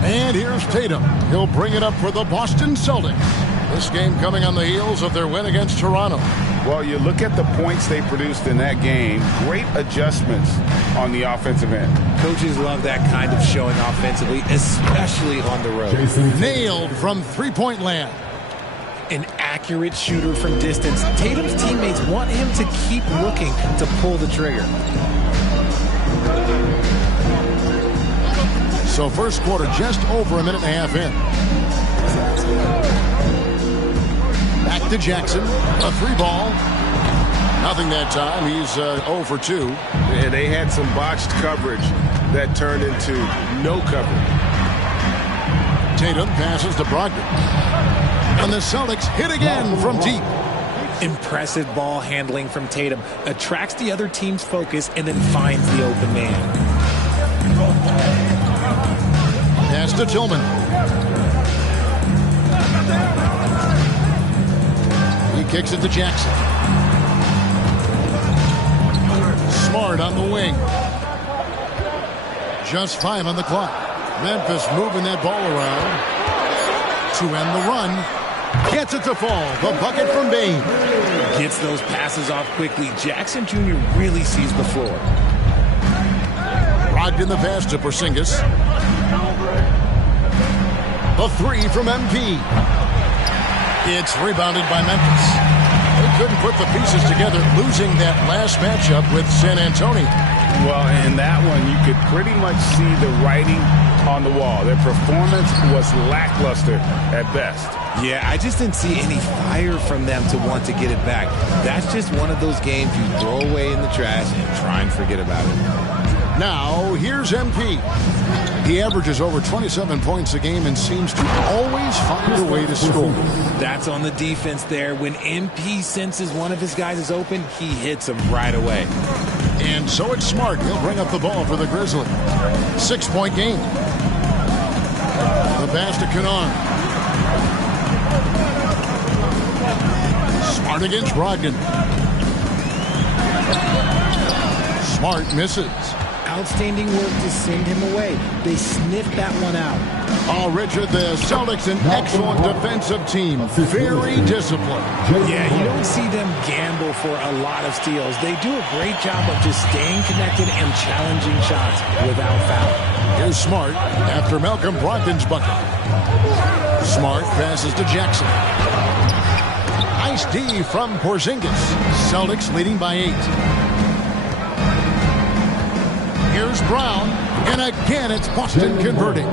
And here's Tatum. He'll bring it up for the Boston Celtics. This game coming on the heels of their win against Toronto. Well, you look at the points they produced in that game. Great adjustments on the offensive end. Coaches love that kind of showing offensively, especially on the road. Nailed from three-point land. An accurate shooter from distance. Tatum's teammates want him to keep looking to pull the trigger. So first quarter just over a minute and a half in. Back to Jackson. A three ball. Nothing that time. He's 0 for 2. And they had some botched coverage that turned into no coverage. Tatum passes to Brogdon. And the Celtics hit again from deep. Impressive ball handling from Tatum. Attracts the other team's focus and then finds the open man. Pass to Tillman. He kicks it to Jackson. Smart on the wing. Just 5 on the clock. Memphis moving that ball around to end the run. Gets it to fall. The bucket from Bain. Gets those passes off quickly. Jackson Jr. really sees the floor. Brogdon the pass to Porzingis. The three from MP. It's rebounded by Memphis. They couldn't put the pieces together, losing that last matchup with San Antonio. Well, in that one, you could pretty much see the writing on the wall. Their performance was lackluster at best. Yeah, I just didn't see any fire from them to want to get it back. That's just one of those games you throw away in the trash and try and forget about it. Now, here's MP. He averages over 27 points a game and seems to always find a way to score. That's on the defense there. When MP senses one of his guys is open, he hits him right away. And so it's Smart. He'll bring up the ball for the Grizzlies. 6-point game. The pass to Kennard. Smart against Brogdon. Smart misses. Outstanding work to send him away. They sniffed that one out. Oh, Richard, the Celtics, an excellent defensive team. Very disciplined. Yeah, you don't see them gamble for a lot of steals. They do a great job of just staying connected and challenging shots without foul. Here's Smart after Malcolm Brogdon's bucket. Smart passes to Jackson. Nice D from Porzingis. Celtics leading by 8. Here's Brown, and again it's Boston converting.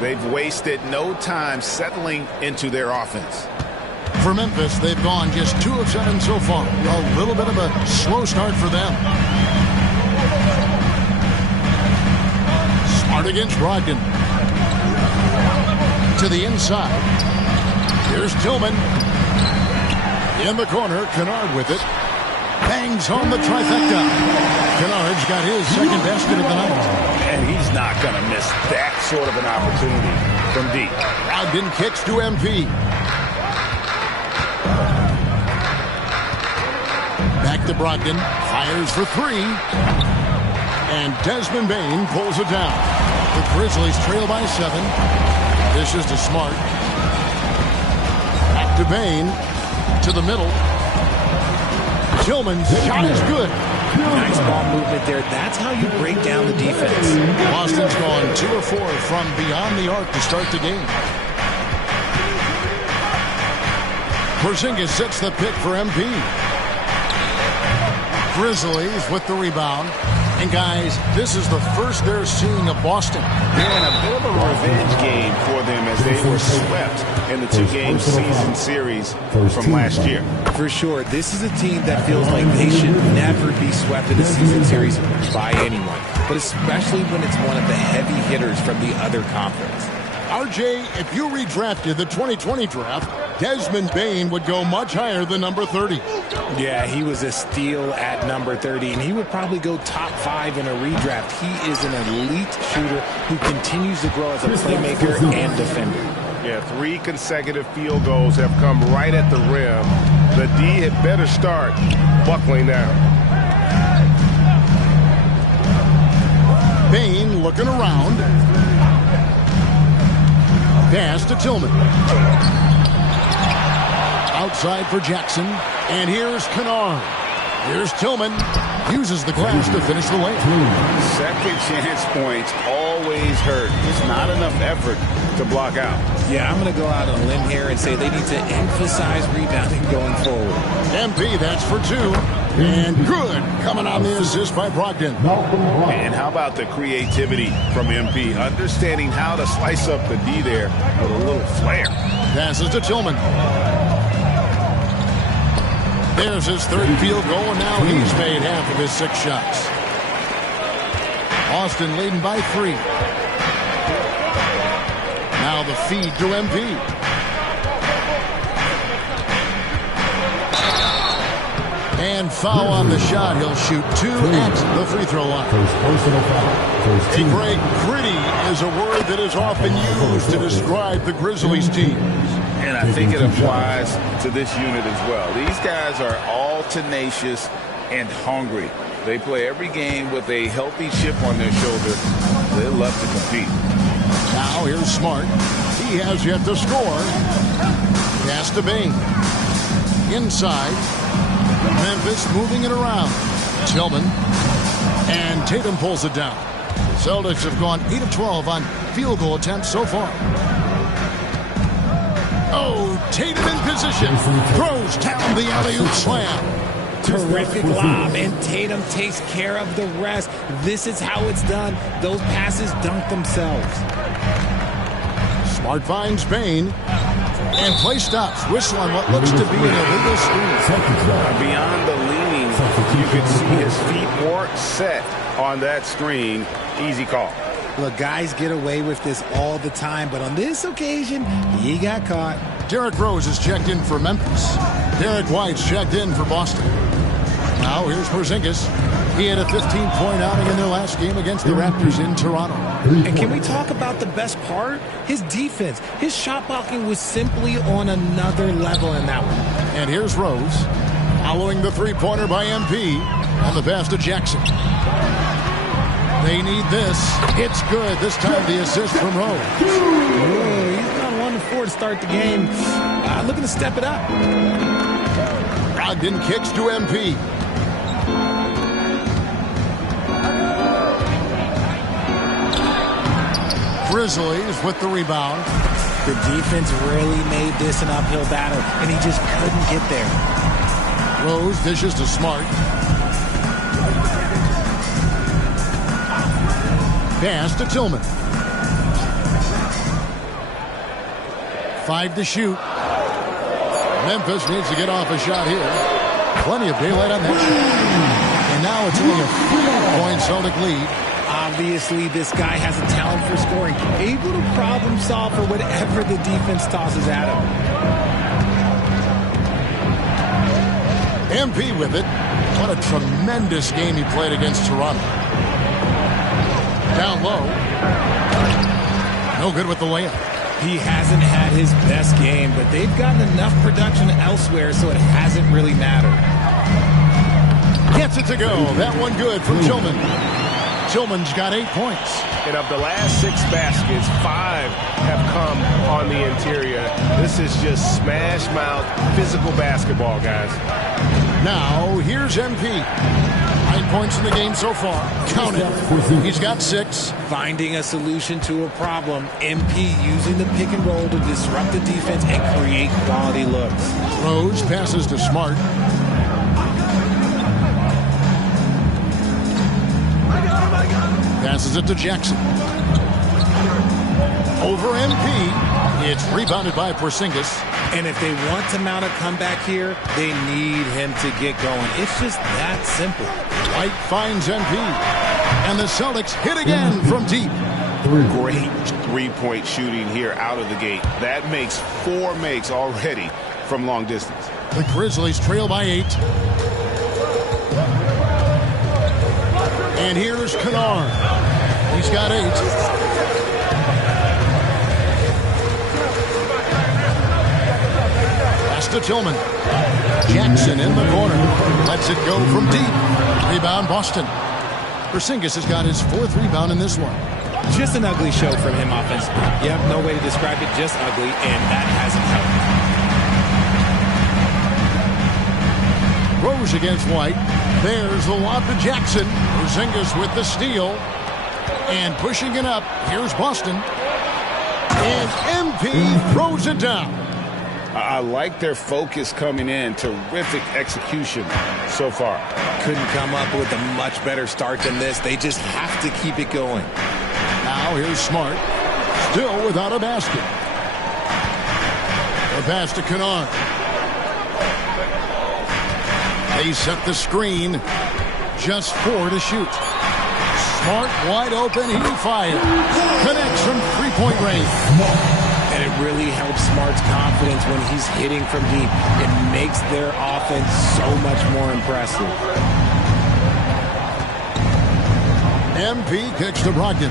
They've wasted no time settling into their offense. For Memphis, they've gone just 2 of 7 so far. A little bit of a slow start for them. Smart against Brogdon. To the inside. Here's Tillman. In the corner, Kennard with it. Bangs home the trifecta. Kennard's got his second basket of the night. And he's not going to miss that sort of an opportunity from deep. Brogdon kicks to MP. Back to Brogdon. Fires for 3. And Desmond Bain pulls it down. The Grizzlies trail by 7. This is to Smart. Back to Bain. To the middle. Tillman's shot is good. Nice ball movement there. That's how you break down the defense. Boston's gone 2 of 4 from beyond the arc to start the game. Porzingis sets the pick for MP. Grizzlies with the rebound. And guys, this is the first they're seeing of Boston. And a bit of a revenge game for them as they were swept in the 2-game season series from last year. For sure, this is a team that feels like they should never be swept in a season series by anyone, but especially when it's one of the heavy hitters from the other conference. Out RJ, if you redrafted the 2020 draft, Desmond Bane would go much higher than number 30. Yeah, he was a steal at number 30, and he would probably go top 5 in a redraft. He is an elite shooter who continues to grow as a playmaker and defender. Yeah, 3 consecutive field goals have come right at the rim. The D had better start buckling down. Bane looking around. Pass to Tillman. Outside for Jackson. And here's Kennard. Here's Tillman. Uses the glass to finish the lane. Second chance points always hurt. Just not enough effort to block out. Yeah, I'm going to go out on a limb here and say they need to emphasize rebounding going forward. MP, that's for 2. And good. Coming on the assist by Brogdon. And how about the creativity from MP? Understanding how to slice up the D there with a little flair. Passes to Tillman. There's his 3rd field goal, and now he's made half of his 6 shots. Austin leading by 3. Now the feed to MP. And foul on the shot. He'll shoot 2 at the free throw line. Hey, Greg, gritty is a word that is often used to describe the Grizzlies team. And I think it applies to this unit as well. These guys are all tenacious and hungry. They play every game with a healthy chip on their shoulder. They love to compete. Now here's Smart. He has yet to score. Pass to Bane. Inside. Memphis moving it around. Tillman. And Tatum pulls it down. Celtics have gone 8 of 12 on field goal attempts so far. Oh, Tatum in position. Throws down the alley-oop slam. Terrific lob, and Tatum takes care of the rest. This is how it's done. Those passes dunk themselves. Smart finds Bane. And play stops. Whistle on what looks to be an illegal screen. Beyond the leaning, you can see his feet weren't set on that screen. Easy call. Look, guys get away with this all the time, but on this occasion, he got caught. Derrick Rose is checked in for Memphis. Derek White's checked in for Boston. Now here's Porzingis. He had a 15-point outing in their last game against the Raptors in Toronto. And can we talk about the best part? His defense. His shot blocking was simply on another level in that one. And here's Rose. Following the three-pointer by MP. And the pass to Jackson. They need this. It's good. This time the assist from Rose. Ooh, he's got 1-4 to start the game. Looking to step it up. Brogdon kicks to MP. Grizzlies with the rebound. The defense really made this an uphill battle, and he just couldn't get there. Rose dishes to Smart. Pass to Tillman. 5 to shoot. Memphis needs to get off a shot here. Plenty of daylight on that shot. And now it's only a 4-point Celtic lead. Obviously, this guy has a talent for scoring. Able to problem solve for whatever the defense tosses at him. MP with it. What a tremendous game he played against Toronto. Down low. No good with the layup. He hasn't had his best game, but they've gotten enough production elsewhere, so it hasn't really mattered. Gets it to go. That one good from Tillman. Tillman's got 8 points. And of the last 6 baskets, 5 have come on the interior. This is just smash mouth, physical basketball, guys. Now, here's MP. 9 points in the game so far. Count it. He's got 6. Finding a solution to a problem. MP using the pick and roll to disrupt the defense and create quality looks. Rose passes to Smart. Passes it to Jackson. Over MP. It's rebounded by Porzingis. And if they want to mount a comeback here, they need him to get going. It's just that simple. White finds MP. And the Celtics hit again from deep. Great three-point shooting here out of the gate. That makes 4 makes already from long distance. The Grizzlies trail by 8. And here's Kennard. He's got 8. Pass to Tillman. Jackson in the corner. Lets it go from deep. Rebound Boston. Porzingis has got his 4th rebound in this one. Just an ugly show from him offensively. Yep, no way to describe it, just ugly, and that hasn't helped. Rose against White. There's the lob to Jackson. Porzingis with the steal. And pushing it up. Here's Boston. And MP throws it down. I like their focus coming in. Terrific execution so far. Couldn't come up with a much better start than this. They just have to keep it going. Now here's Smart. Still without a basket. The pass to Kennard. They set the screen. Just 4 to shoot. Smart wide open. He fires. Connects from 3-point range. And it really helps Smart's confidence when he's hitting from deep. It makes their offense so much more impressive. MP kicks to Brogdon.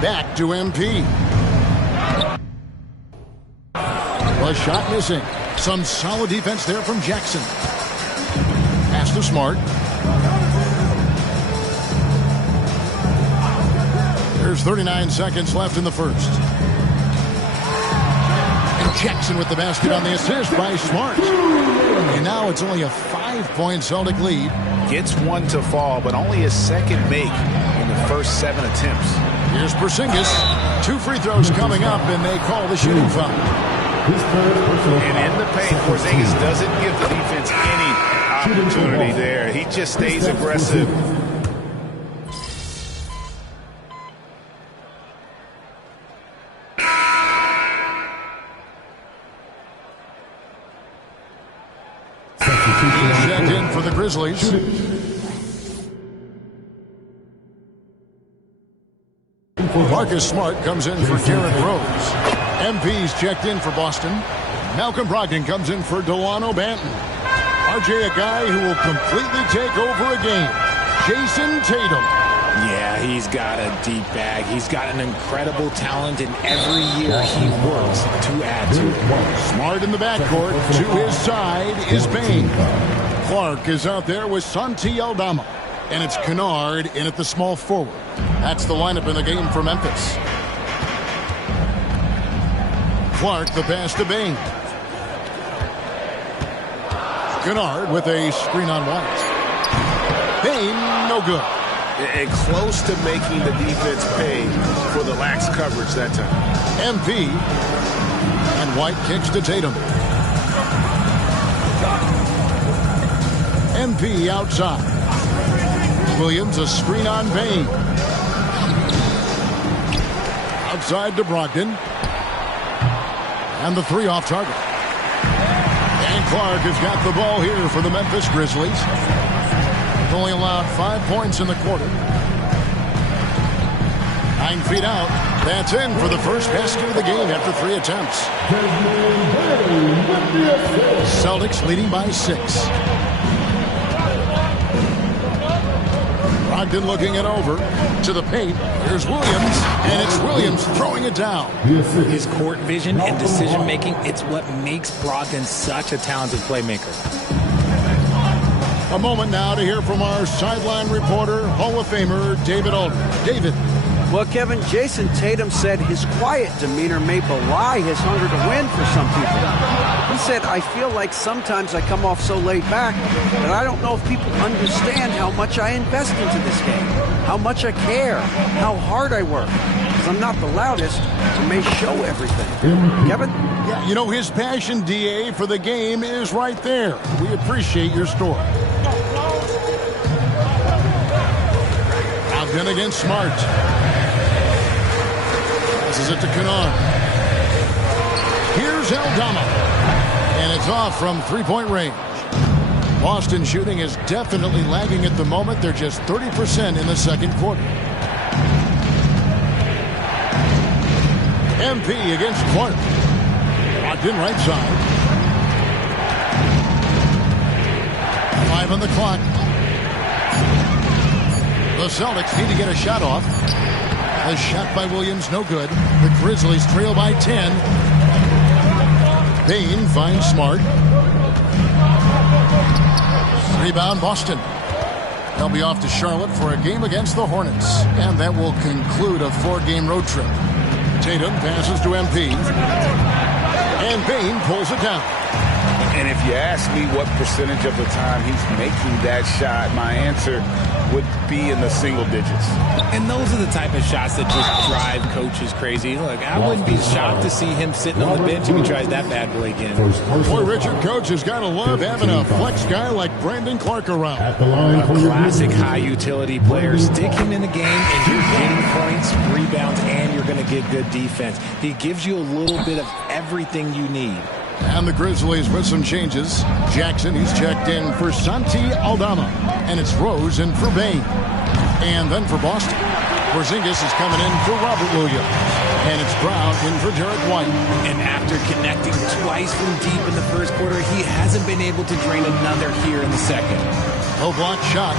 Back to MP. A shot missing. Some solid defense there from Jackson. Pass to Smart. There's 39 seconds left in the first. And Jackson with the basket on the assist by Smart. And now it's only a 5-point Celtic lead. Gets one to fall, but only his second make in the first 7 attempts. Here's Porzingis. 2 free throws coming up, and they call the shooting foul. And in the paint, Porzingis doesn't give the defense any opportunity there. He just stays aggressive. Checked in for the Grizzlies. Marcus Smart comes in for Derrick Rose. MP's checked in for Boston. Malcolm Brogdon comes in for Delano Banton. RJ, a guy who will completely take over a game. Jason Tatum. Yeah, he's got a deep bag. He's got an incredible talent, and every year he works to add to it. Smart in the backcourt. To his side is Bain. Clark is out there with Santi Aldama. And it's Kennard in at the small forward. That's the lineup in the game for Memphis. Clark, the pass to Bain. Kennard with a screen on White. Bain, no good. And close to making the defense pay for the lax coverage that time. MP. And White kicks to Tatum. MP outside. Williams, a screen on Bain. Outside to Brogdon. And the 3 off target. And Clark has got the ball here for the Memphis Grizzlies. They've only allowed 5 points in the quarter. 9 feet out. That's in for the first basket of the game after 3 attempts. Celtics leading by 6. Brogdon looking it over to the paint. Here's Williams, and it's Williams throwing it down. His court vision and decision-making, it's what makes Brogdon such a talented playmaker. A moment now to hear from our sideline reporter, Hall of Famer David Aldridge. David. Well, Kevin, Jason Tatum said his quiet demeanor may belie his hunger to win for some people. He said, I feel like sometimes I come off so laid back that I don't know if people understand how much I invest into this game, how much I care, how hard I work. Because I'm not the loudest, so may show everything. Kevin? Yeah, you know, his passion, DA, for the game is right there. We appreciate your story. Brogdon against Smart. Passes it to Kennard. Here's Aldama. And it's off from 3-point range. Boston shooting is definitely lagging at the moment. They're just 30% in the second quarter. MP against Clark. Locked in right side. 5 on the clock. The Celtics need to get a shot off. A shot by Williams, no good. The Grizzlies trail by 10. Bain finds Smart. Rebound Boston. They'll be off to Charlotte for a game against the Hornets. And that will conclude a 4-game road trip. Tatum passes to MP. And Bain pulls it down. And if you ask me what percentage of the time he's making that shot, my answer would be in the single digits. And those are the type of shots that just drive coaches crazy. Look, I wouldn't be shocked to see him sitting on the bench if he tries that bad boy again. Boy, Richard, coach has got to love having a flex guy like Brandon Clark around. A classic high-utility player. Stick him in the game, and you're getting points, rebounds, and you're going to get good defense. He gives you a little bit of everything you need. And the Grizzlies with some changes. Jackson, he's checked in for Santi Aldama. And it's Rose in for Bain. And then for Boston, Porzingis is coming in for Robert Williams. And it's Brown in for Derek White. And after connecting twice from deep in the first quarter, he hasn't been able to drain another here in the second. No block shot.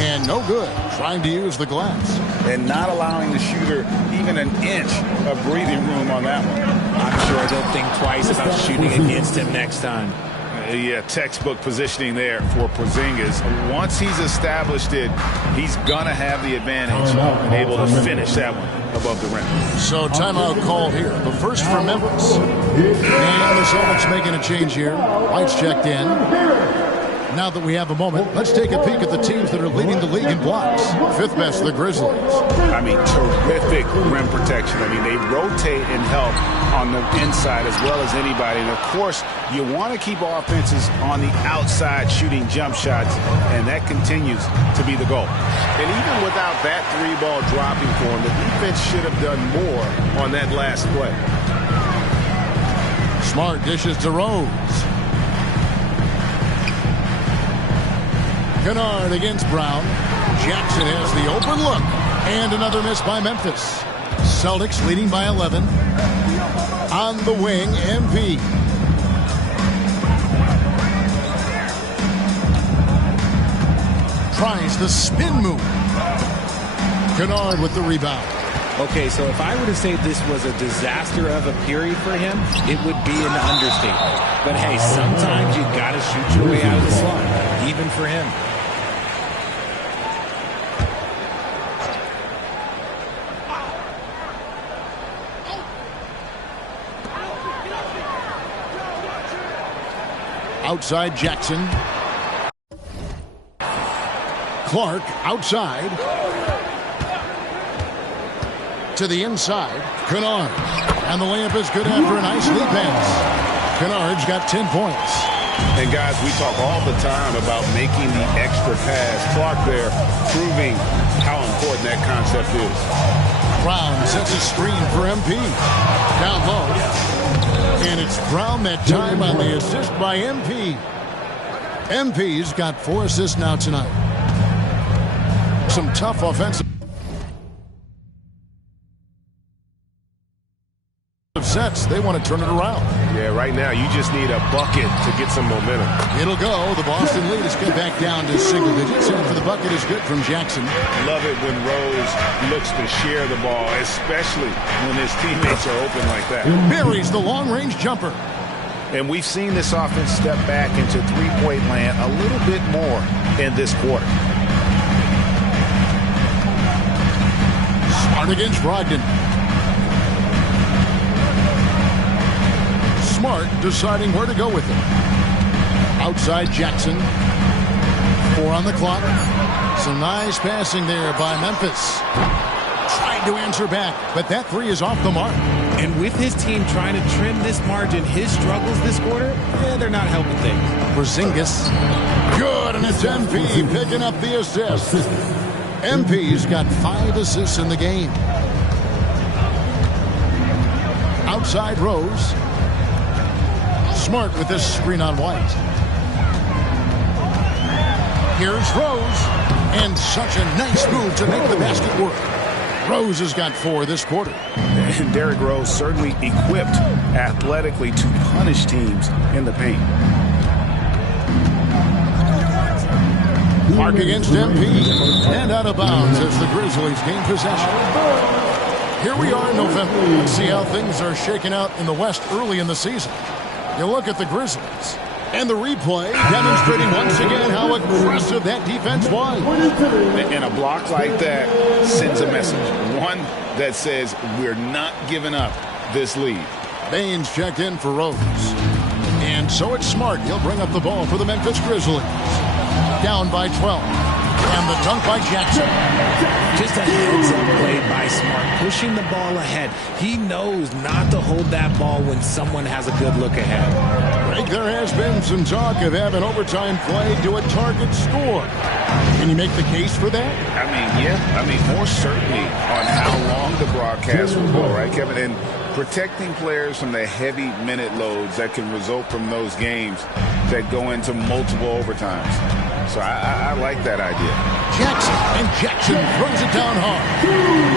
And no good. Trying to use the glass. And not allowing the shooter even an inch of breathing room on that one. I'm sure they'll think twice about shooting against him next time. Yeah, textbook positioning there for Porzingis. Once he's established it, he's going to have the advantage and able to finish that one above the rim. So timeout called here. The first for Memphis. And the Celtics making a change here. White's checked in. Now that we have a moment, let's take a peek at the teams that are leading the league in blocks. 5th best, the Grizzlies. I mean, terrific rim protection. I mean, they rotate and help on the inside as well as anybody. And, of course, you want to keep offenses on the outside shooting jump shots, and that continues to be the goal. And even without that 3-ball dropping for him, the defense should have done more on that last play. Smart dishes to Rose. Kennard against Brown. Jackson has the open look. And another miss by Memphis. Celtics leading by 11. On the wing, MP. Tries the spin move. Kennard with the rebound. Okay, so if I were to say this was a disaster of a period for him, it would be an understatement. But hey, sometimes you got to shoot your way out of the slump, even for him. Outside Jackson. Clark outside. To the inside. Kennard. And the layup is good after a nice lead pass. Kennard's got 10 points. And guys, we talk all the time about making the extra pass. Clark there proving how important that concept is. Brown sets a screen for MP. Down low. And it's Brown that time on the assist by MP. MP's got 4 assists now tonight. Some tough offensive sets. They want to turn it around. Yeah, right now you just need a bucket to get some momentum. It'll go. The Boston lead is get back down to single digits, and for the bucket is good from Jackson. Love it when Rose looks to share the ball, especially when his teammates are open like that. Buries the long-range jumper. And we've seen this offense step back into three-point land a little bit more in this quarter. Smart against Brogdon. Smart deciding where to go with it. Outside Jackson. 4 on the clock. Some nice passing there by Memphis. Tried to answer back, but that 3 is off the mark. And with his team trying to trim this margin, his struggles this quarter, they're not helping things. Porzingis. Good, and it's MP picking up the assist. MP's got 5 assists in the game. Outside Rose. Smart with this screen on White. Here's Rose. And such a nice move to make the basket work. Rose has got 4 this quarter. And Derrick Rose certainly equipped athletically to punish teams in the paint. Mark against MP. And out of bounds as the Grizzlies gain possession. Here we are in November. Let's see how things are shaking out in the West early in the season. You look at the Grizzlies. And the replay demonstrating once again how aggressive that defense was. And a block like that sends a message. One that says we're not giving up this lead. Baines checked in for Rose. And so it's Smart. He'll bring up the ball for the Memphis Grizzlies. Down by 12. And the dunk by Jackson. Just a heads-up play by Smart, pushing the ball ahead. He knows not to hold that ball when someone has a good look ahead. Greg, there has been some talk of having overtime play to a target score. Can you make the case for that? I mean, yeah. I mean, more certainly on how long the broadcast will go, right, Kevin? And protecting players from the heavy minute loads that can result from those games that go into multiple overtimes. So I like that idea. Jackson throws it down hard.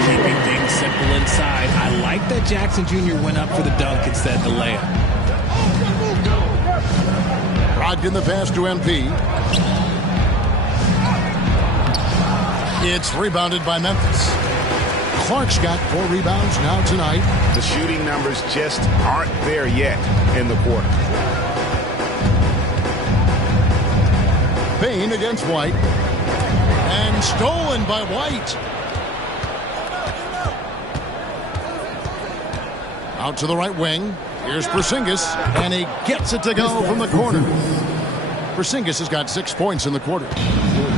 Keeping things simple inside. I like that Jackson Jr. went up for the dunk instead of the layup. Brogdon the pass to MP. It's rebounded by Memphis. Clark's got 4 rebounds now tonight. The shooting numbers just aren't there yet in the quarter. Payne against White. And stolen by White. Out to the right wing. Here's Porzingis. And he gets it to go from the corner. Porzingis has got 6 points in the quarter.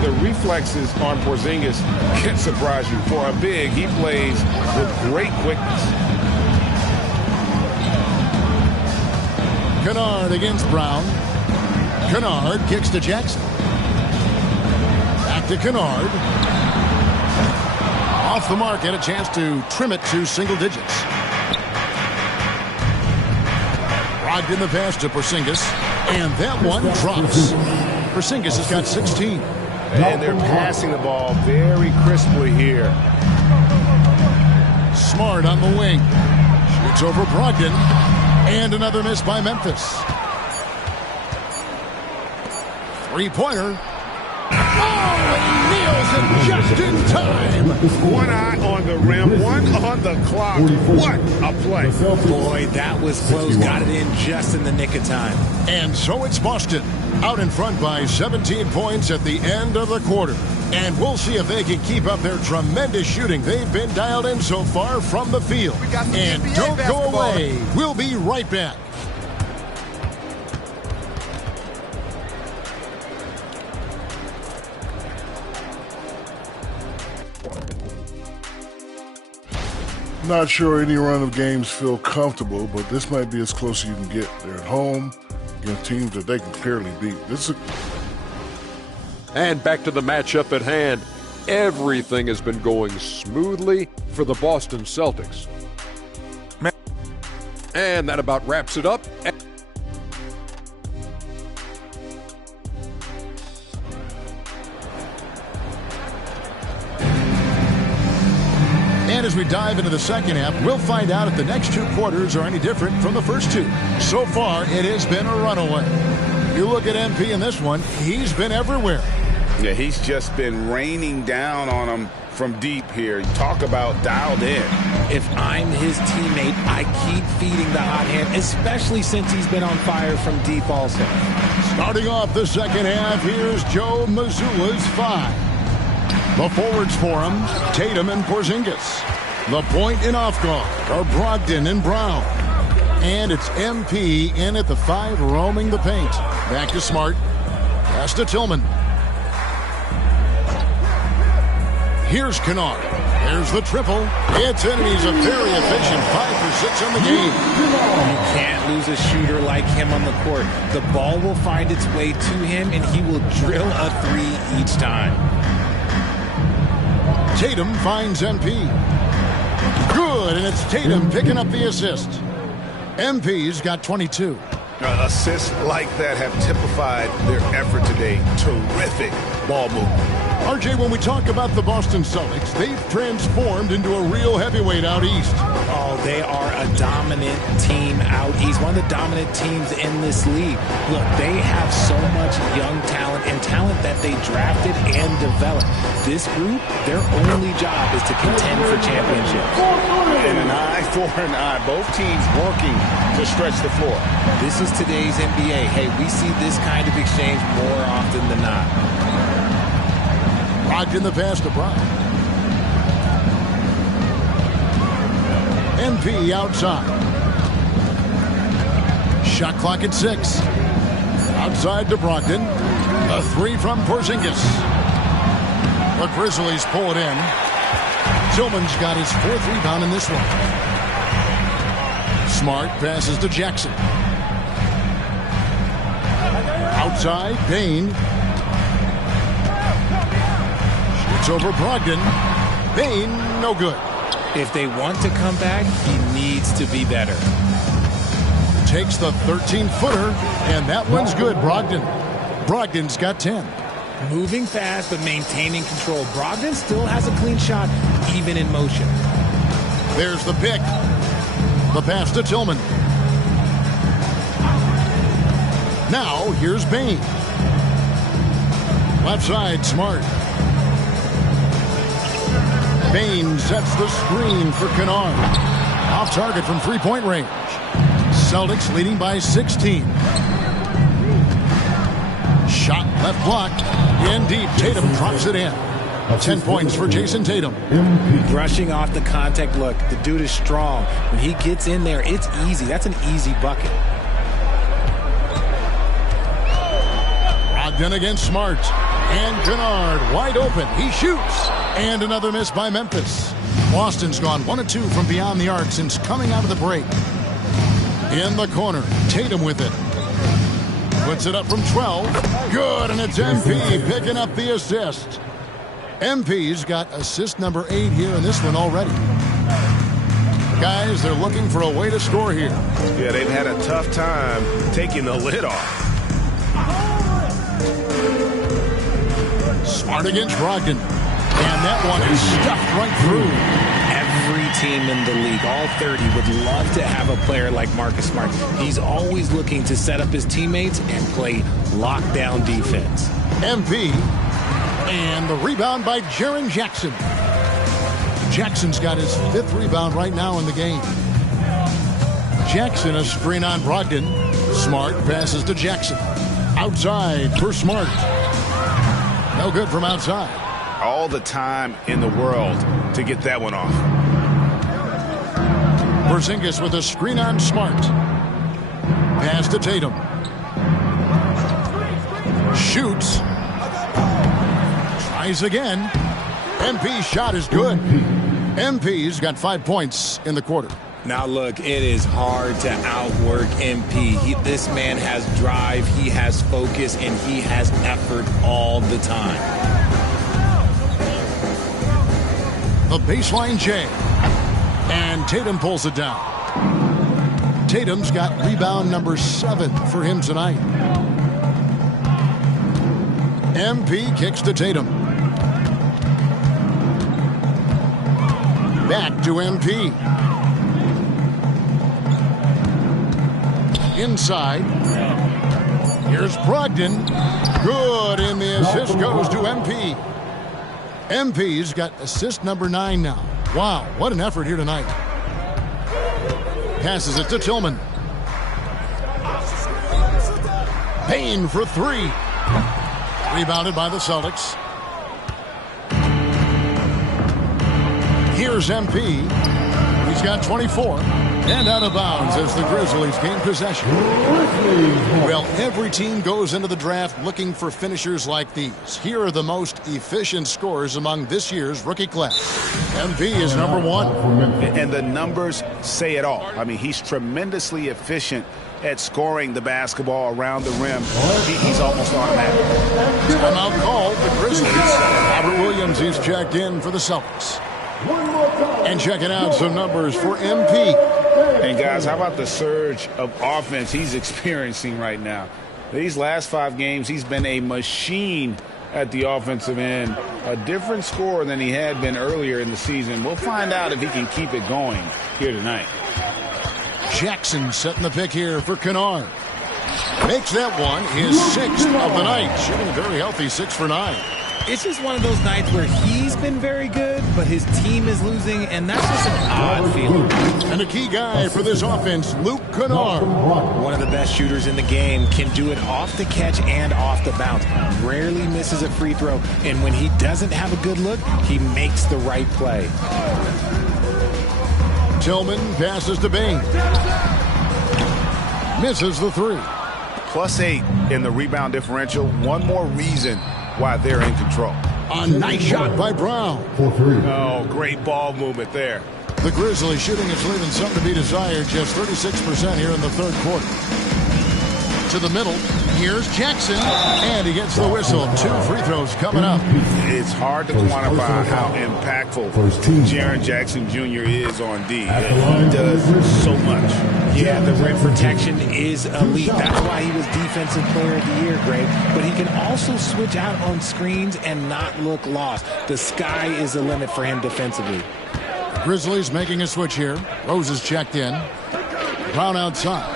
The reflexes on Porzingis can surprise you. For a big, he plays with great quickness. Kennard against Brown. Kennard kicks to Jackson. Back to Kennard. Off the mark, had a chance to trim it to single digits. Brogdon the pass to Porzingis. And that one drops. Porzingis has got 16. And they're passing the ball very crisply here. Smart on the wing. Shoots over Brogdon. And another miss by Memphis. 3-pointer. Oh, and nails it just in time. One eye on the rim, one on the clock. What a play. Boy, that was close. Got it in just in the nick of time. And so it's Boston out in front by 17 points at the end of the quarter. And we'll see if they can keep up their tremendous shooting. They've been dialed in so far from the field. And don't go away. We'll be right back. Not sure any run of games feel comfortable, but this might be as close as you can get. They're at home against teams that they can clearly beat. And back to the matchup at hand. Everything has been going smoothly for the Boston Celtics. And that about wraps it up. And as we dive into the second half, we'll find out if the next 2 quarters are any different from the first 2. So far, it has been a runaway. You look at MP in this one, he's been everywhere. Yeah, he's just been raining down on them from deep here. Talk about dialed in. If I'm his teammate, I keep feeding the hot hand, especially since he's been on fire from deep also. Starting off the second half, here's Joe Mazzulla's 5. The forwards for him, Tatum and Porzingis. The point and off guard are Brogdon and Brown. And it's MP in at the 5, roaming the paint. Back to Smart. Pass to Tillman. Here's Kennard. There's the triple. It's in, and he's a very efficient 5 for 6 on the game. You can't lose a shooter like him on the court. The ball will find its way to him, and he will drill a 3 each time. Tatum finds MP. Good, and it's Tatum picking up the assist. MP's got 22. Assists like that have typified their effort today. Terrific ball movement. RJ, when we talk about the Boston Celtics, they've transformed into a real heavyweight out east. Oh, they are a dominant team out east, one of the dominant teams in this league. Look, they have so much young talent and talent that they drafted and developed. This group, their only job is to contend for championships. And an eye for an eye. Both teams working to stretch the floor. This is today's NBA. Hey, we see this kind of exchange more often than not. Brogdon the pass to Brown. MP outside. Shot clock at 6. Outside to Brogdon. A 3 from Porzingis. The Grizzlies pull it in. Tillman's got his 4th rebound in this one. Smart passes to Jackson. Outside, Payne. Shoots over Brogdon. Payne, no good. If they want to come back, he needs to be better. Takes the 13-footer, and that one's good, Brogdon. Brogdon's got 10. Moving fast, but maintaining control. Brogdon still has a clean shot, even in motion. There's the pick. The pass to Tillman. Now, here's Payne. Left side, Smart. Payne sets the screen for Kennard. Off target from three-point range. Celtics leading by 16. Shot left block. In deep. Tatum drops it in. 10 points for Jason Tatum. Brushing off the contact. Look, the dude is strong. When he gets in there, it's easy. That's an easy bucket. Brogdon against Smart. And Kennard wide open. He shoots. And another miss by Memphis. Boston's gone 1 of 2 from beyond the arc since coming out of the break. In the corner. Tatum with it. Puts it up from 12. Good, and it's MP picking up the assist. MP's got assist number 8 here in this one already. Guys, they're looking for a way to score here. Yeah, they've had a tough time taking the lid off. Smart against Brogdon. And that one is stuffed right through. Every team in the league, all 30, would love to have a player like Marcus Smart. He's always looking to set up his teammates and play lockdown defense. MP. And the rebound by Jaren Jackson. Jackson's got his 5th rebound right now in the game. Jackson, a screen on Brogdon. Smart passes to Jackson. Outside for Smart. No good from outside. All the time in the world to get that one off. Porzingis with a screen on Smart. Pass to Tatum. Shoots. Tries again. MP's shot is good. MP's got 5 points in the quarter. Now look, it is hard to outwork MP. This man has drive, he has focus, and he has effort all the time. The baseline J. And Tatum pulls it down. Tatum's got rebound number 7 for him tonight. MP kicks to Tatum. Back to MP. Inside. Here's Brogdon. Good, and the assist goes to MP. MP's got assist number 9 now. Wow, what an effort here tonight. Passes it to Tillman. Payne for 3. Rebounded by the Celtics. Here's MP. He's got 24. And out of bounds as the Grizzlies gain possession. Well, every team goes into the draft looking for finishers like these. Here are the most efficient scorers among this year's rookie class. MP is number 1. And the numbers say it all. I mean, he's tremendously efficient at scoring the basketball around the rim. He's almost automatic. Timeout called. The Grizzlies. Robert Williams is checked in for the Celtics. And checking out some numbers for MP. And guys, how about the surge of offense he's experiencing right now? These last 5 games, he's been a machine at the offensive end. A different scorer than he had been earlier in the season. We'll find out if he can keep it going here tonight. Jackson setting the pick here for Kennard. Makes that one his 6th of the night. Shooting a very healthy 6 for 9. It's just one of those nights where he's been very good, but his team is losing, and that's just an odd feeling. And a key guy for this offense, Luke Kennard. One of the best shooters in the game, can do it off the catch and off the bounce. Rarely misses a free throw, and when he doesn't have a good look, he makes the right play. Tillman passes to Bain. Misses the 3. +8 in the rebound differential. One more reason why they're in control. A nice shot by Brown. Oh, great ball movement there. The Grizzlies shooting is leaving some to be desired. Just 36% here in the third quarter. To the middle. Here's Jackson. And he gets the whistle. 2 free throws coming up. It's hard to quantify how impactful Jaren Jackson Jr. is on D. He does so much. Yeah, the rim protection is elite. That's why he was Defensive Player of the Year, Greg. But he can also switch out on screens and not look lost. The sky is the limit for him defensively. Grizzlies making a switch here. Rose is checked in. Brown outside.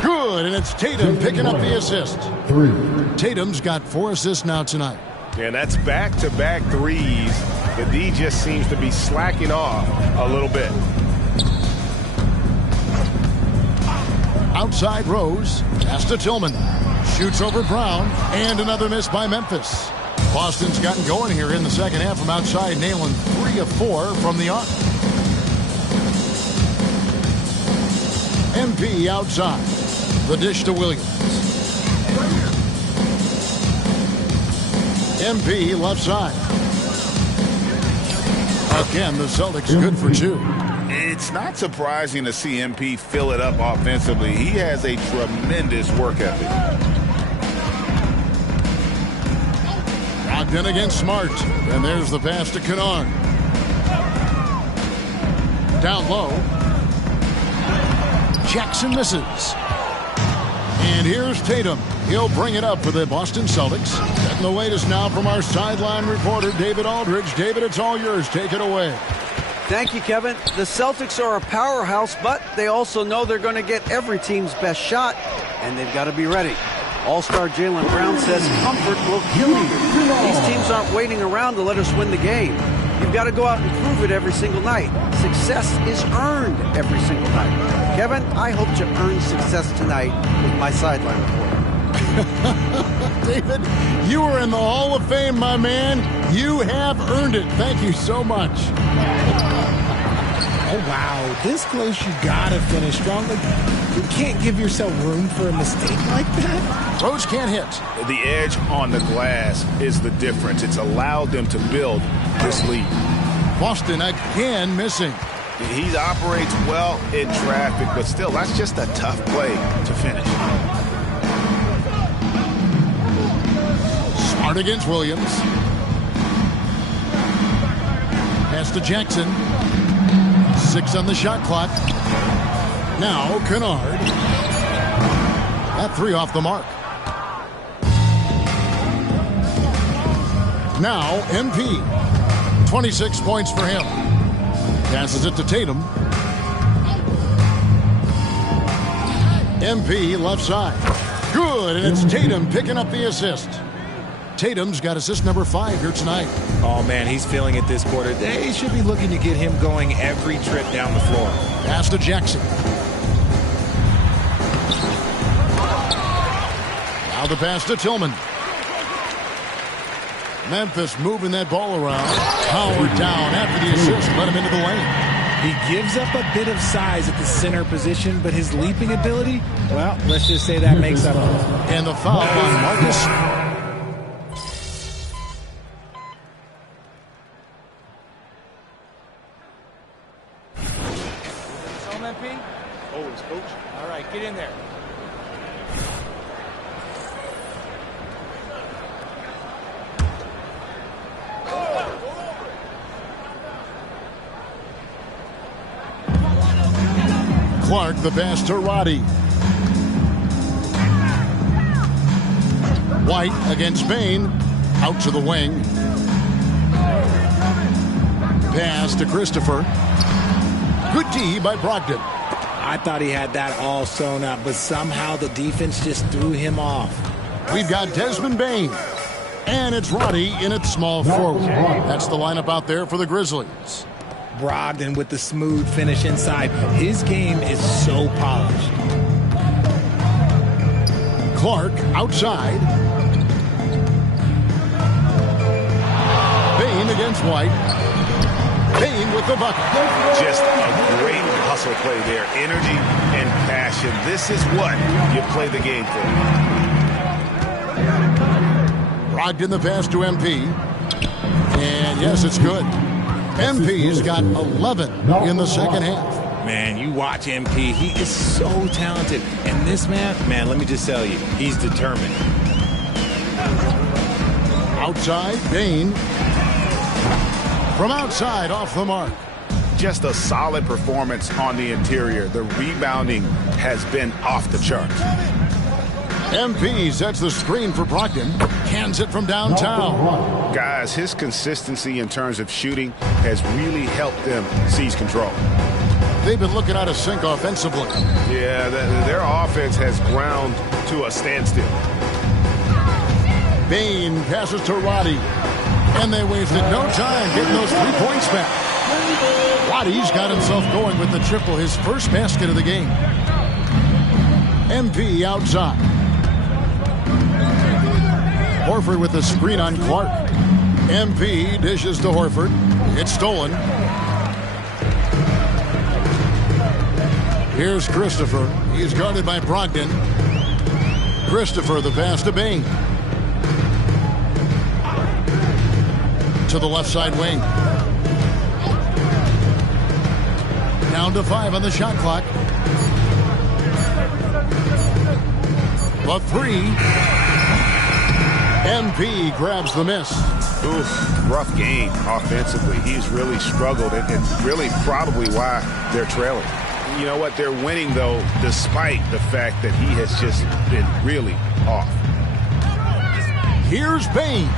Good, and it's Tatum picking up the assist. 3. Tatum's got 4 assists now tonight. And that's back-to-back threes. The D just seems to be slacking off a little bit. Outside Rose. Pass to Tillman. Shoots over Brown. And another miss by Memphis. Boston's gotten going here in the second half from outside, nailing 3 of 4 from the arc. MP outside. The dish to Williams. MP left side. Again, the Celtics good for 2. It's not surprising to see MP fill it up offensively. He has a tremendous work ethic. Ogden against Smart. And there's the pass to Kennard. Down low. Jackson misses. And here's Tatum. He'll bring it up for the Boston Celtics. Setting the latest now from our sideline reporter, David Aldridge. David, it's all yours. Take it away. Thank you, Kevin. The Celtics are a powerhouse, but they also know they're going to get every team's best shot, and they've got to be ready. All-star Jaylen Brown says comfort will kill you. These teams aren't waiting around to let us win the game. You've got to go out and prove it every single night. Success is earned every single night. Kevin, I hope to earn success tonight with my sideline report. David, you are in the Hall of Fame, my man. You have earned it. Thank you so much. Oh, wow. This close, you got to finish strong. You can't give yourself room for a mistake like that. Rose can't hit. The edge on the glass is the difference. It's allowed them to build this lead. Boston again missing. He operates well in traffic, but still, that's just a tough play to finish. Smart against Williams. Pass to Jackson. 6 on the shot clock. Now Kennard. That 3 off the mark. Now MP. 26 points for him. Passes it to Tatum. MP left side. Good, and it's Tatum picking up the assist. Tatum's got assist number 5 here tonight. Oh, man, he's feeling it this quarter. They should be looking to get him going every trip down the floor. Pass to Jackson. Now the pass to Tillman. Memphis moving that ball around. Howard down after the assist. Let him into the lane. He gives up a bit of size at the center position, but his leaping ability, well, let's just say that makes up for it. And the foul on Marcus. Always, coach. All right, get in there. Clark, the pass to Roddy. White against Bain. Out to the wing. Pass to Christopher. Good D by Brogdon. I thought he had that all sewn up, but somehow the defense just threw him off. We've got Desmond Bane. And it's Roddy in at small forward. That's the lineup out there for the Grizzlies. Brogdon with the smooth finish inside. His game is so polished. Clark outside. Bane against White. Bane with the bucket. Just a great hustle play there. Energy and passion. This is what you play the game for. Brogdon the pass to MP. And yes, it's good. MP's got 11 in the second half. Man, you watch MP. He is so talented. And this man, let me just tell you, he's determined. Outside, Bane. From outside, off the mark. Just a solid performance on the interior. The rebounding has been off the charts. MP sets the screen for Brogdon. Hands it from downtown. Guys, his consistency in terms of shooting has really helped them seize control. They've been looking out of sync offensively. Yeah, their offense has ground to a standstill. Bane passes to Roddy. And they wasted no time getting those 3 points back. Roddy's got himself going with the triple, his first basket of the game. MP outside. Horford with the screen on Clark. MP dishes to Horford. It's stolen. Here's Christopher. He's guarded by Brogdon. Christopher the pass to Bane. To the left side wing. Down to 5 on the shot clock. The 3. MP grabs the miss. Oof, rough game offensively. He's really struggled, and really probably why they're trailing. You know what? They're winning, though, despite the fact that he has just been really off. Here's Bane.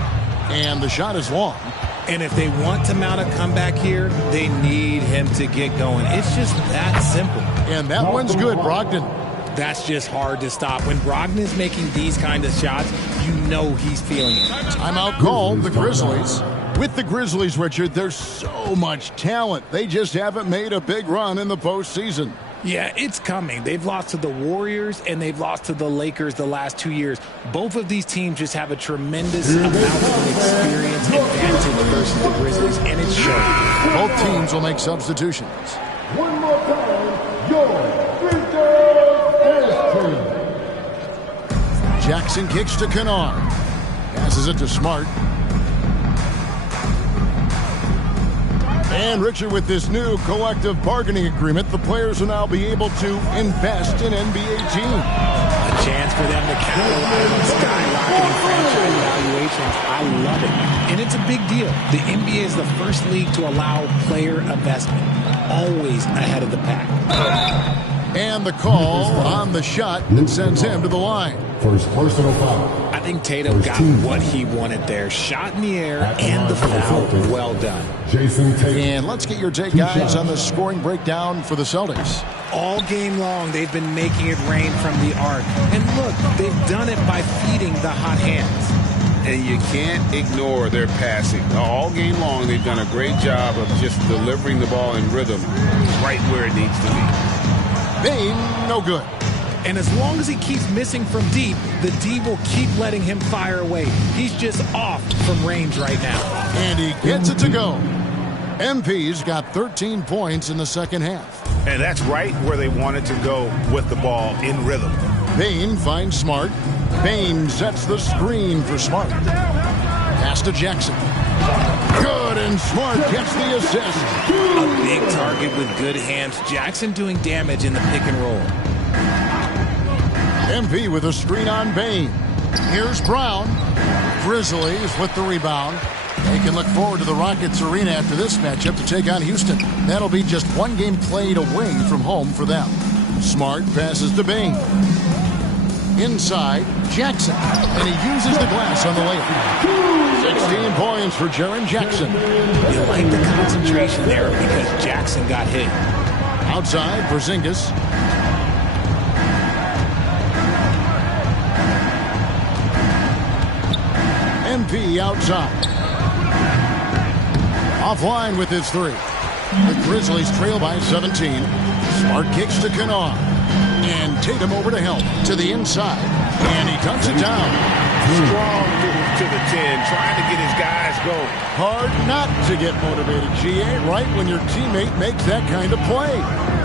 And the shot is long. And if they want to mount a comeback here, they need him to get going. It's just that simple. And that one's good, Brogdon. That's just hard to stop. When Brogdon is making these kind of shots, you know he's feeling it. Timeout called, the Grizzlies. With the Grizzlies, Richard, there's so much talent. They just haven't made a big run in the postseason. Yeah, it's coming. They've lost to the Warriors and they've lost to the Lakers the last 2 years. Both of these teams just have a tremendous amount of experience advantage versus the Grizzlies, and it's showing. Both teams will make substitutions. One more time, your Jackson kicks to Kennard. Passes it to Smart. And Richard, with this new collective bargaining agreement, the players will now be able to invest in NBA teams. A chance for them to capitalize on skyrocketing franchise valuations. I love it. And it's a big deal. The NBA is the first league to allow player investment. Always ahead of the pack. And the call on the shot that sends him to the line. First personal foul. I think Tatum got what he wanted there. Shot in the air and the foul. Well done. Jason Tatum. And let's get your take, guys, on the scoring breakdown for the Celtics. All game long, they've been making it rain from the arc. And look, they've done it by feeding the hot hands. And you can't ignore their passing. All game long, they've done a great job of just delivering the ball in rhythm right where it needs to be. Bane, no good. And as long as he keeps missing from deep, the D will keep letting him fire away. He's just off from range right now. And he gets it to go. MP's got 13 points in the second half. And that's right where they wanted to go with the ball in rhythm. Bane finds Smart. Bane sets the screen for Smart. Pass to Jackson. Good, and Smart gets the assist. A big target with good hands. Jackson doing damage in the pick and roll. MP with a screen on Bane. Here's Brown. Grizzlies with the rebound. They can look forward to the Rockets Arena after this matchup to take on Houston. That'll be just one game played away from home for them. Smart passes to Bane. Inside, Jackson. And he uses the glass on the layup. 16 points for Jaren Jackson. You like the concentration there because Jackson got hit. Outside, Porzingis. MP outside. Offline with his three. The Grizzlies trail by 17. Smart kicks to Kennard. And Tatum over to help. To the inside. And he dunks it down. Strong move to the 10, trying to get his guys going. Hard not to get motivated, GA, right when your teammate makes that kind of play.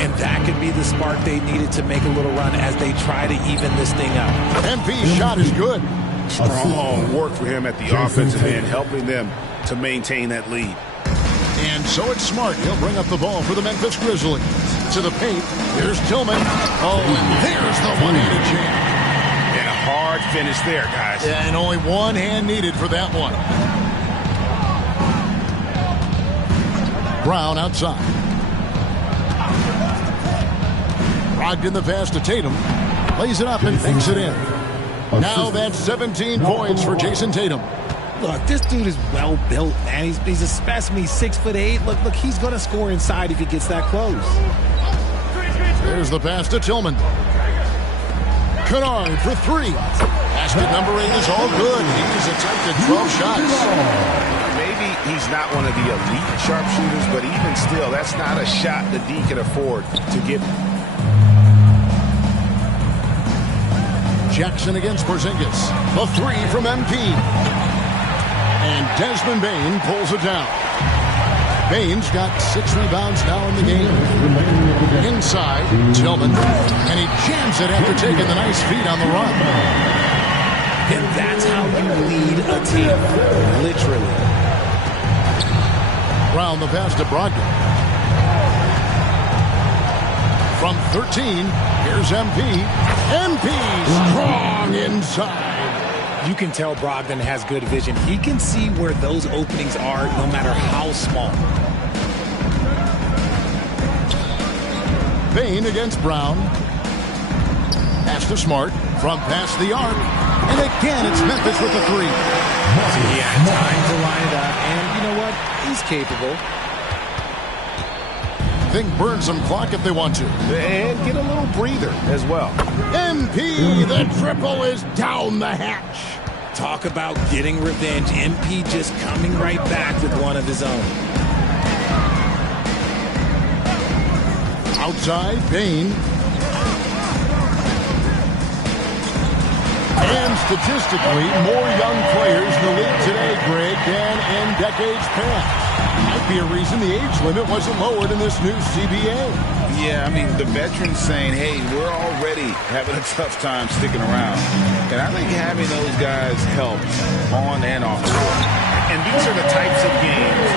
And that could be the spark they needed to make a little run as they try to even this thing up. MP's shot is good. Strong work for him at the offensive end, helping them to maintain that lead. And so it's Smart. He'll bring up the ball for the Memphis Grizzlies. To the paint. Here's Tillman. Oh, and there's the one-handed jam. And a hard finish there, guys. Yeah, and only one hand needed for that one. Brown outside. Brogdon the pass to Tatum. Lays it up and thinks it in. Now that's 17 points for Jason Tatum. Look, this dude is well built, man. He's a specimen. He's 6'8". Look, he's going to score inside if he gets that close. There's the pass to Tillman. Kennard for three. Basket number 8 is all good. He's attempted 12 shots. Maybe he's not one of the elite sharpshooters, but even still, that's not a shot the D can afford to give. Jackson against Porzingis. A three from MP. And Desmond Bane pulls it down. Bane's got 6 rebounds now in the game. Inside, Tillman. And he jams it after taking the nice feed on the run. And that's how you lead a team. Literally. Brown the pass to Brogdon. From 13, here's MP. MP strong inside. You can tell Brogdon has good vision. He can see where those openings are no matter how small. Bane against Brown. Pass to Smart. From past the arc. And again, it's Memphis with the three. He had time to line it up. And you know what? He's capable. Think burn some clock if they want to. And get a little breather as well. MP, the triple is down the hatch. Talk about getting revenge. MP just coming right back with one of his own. Outside, Bane. And statistically, more young players in the league today, Greg, than in decades past. Might be a reason the age limit wasn't lowered in this new CBA. Yeah, I mean, the veterans saying, hey, we're already having a tough time sticking around. And I think having those guys helps on and off the court. And these are the types of games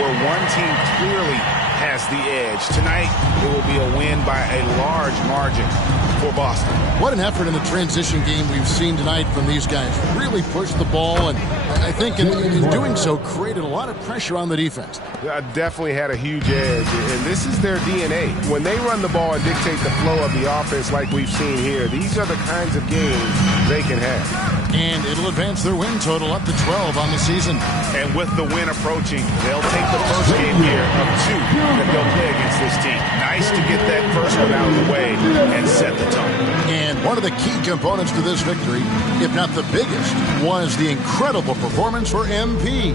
where one team clearly has the edge. Tonight, it will be a win by a large margin for Boston. What an effort in the transition game we've seen tonight from these guys. Really pushed the ball, and I think in doing so created a lot of pressure on the defense. Definitely had a huge edge, and this is their DNA. When they run the ball and dictate the flow of the offense like we've seen here, these are the kinds of games they can have. And it'll advance their win total up to 12 on the season. And with the win approaching, they'll take the first game here of 2 that they'll play against this team. Nice to get that first one out of the way and set the tone. And one of the key components to this victory, if not the biggest, was the incredible performance for MP.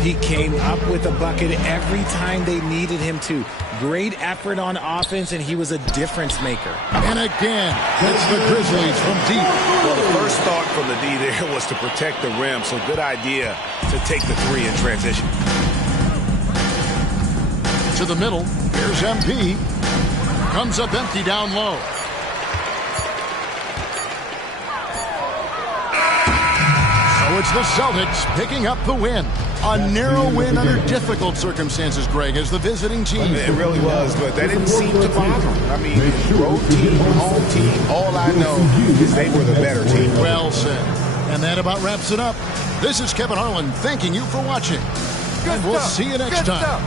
He came up with a bucket every time they needed him to. Great effort on offense, and he was a difference maker. And again, it's the Grizzlies from deep. Well, the first thought from the D there was to protect the rim, so good idea to take the 3 in transition. To the middle, here's MP. Comes up empty down low. So it's the Celtics picking up the win. A narrow win under difficult circumstances, Greg, as the visiting team. It really was, but that didn't seem to bother them. I mean, road team, home team, all I know is they were the better team. Well said. And that about wraps it up. This is Kevin Harlan thanking you for watching. And we'll see you next time.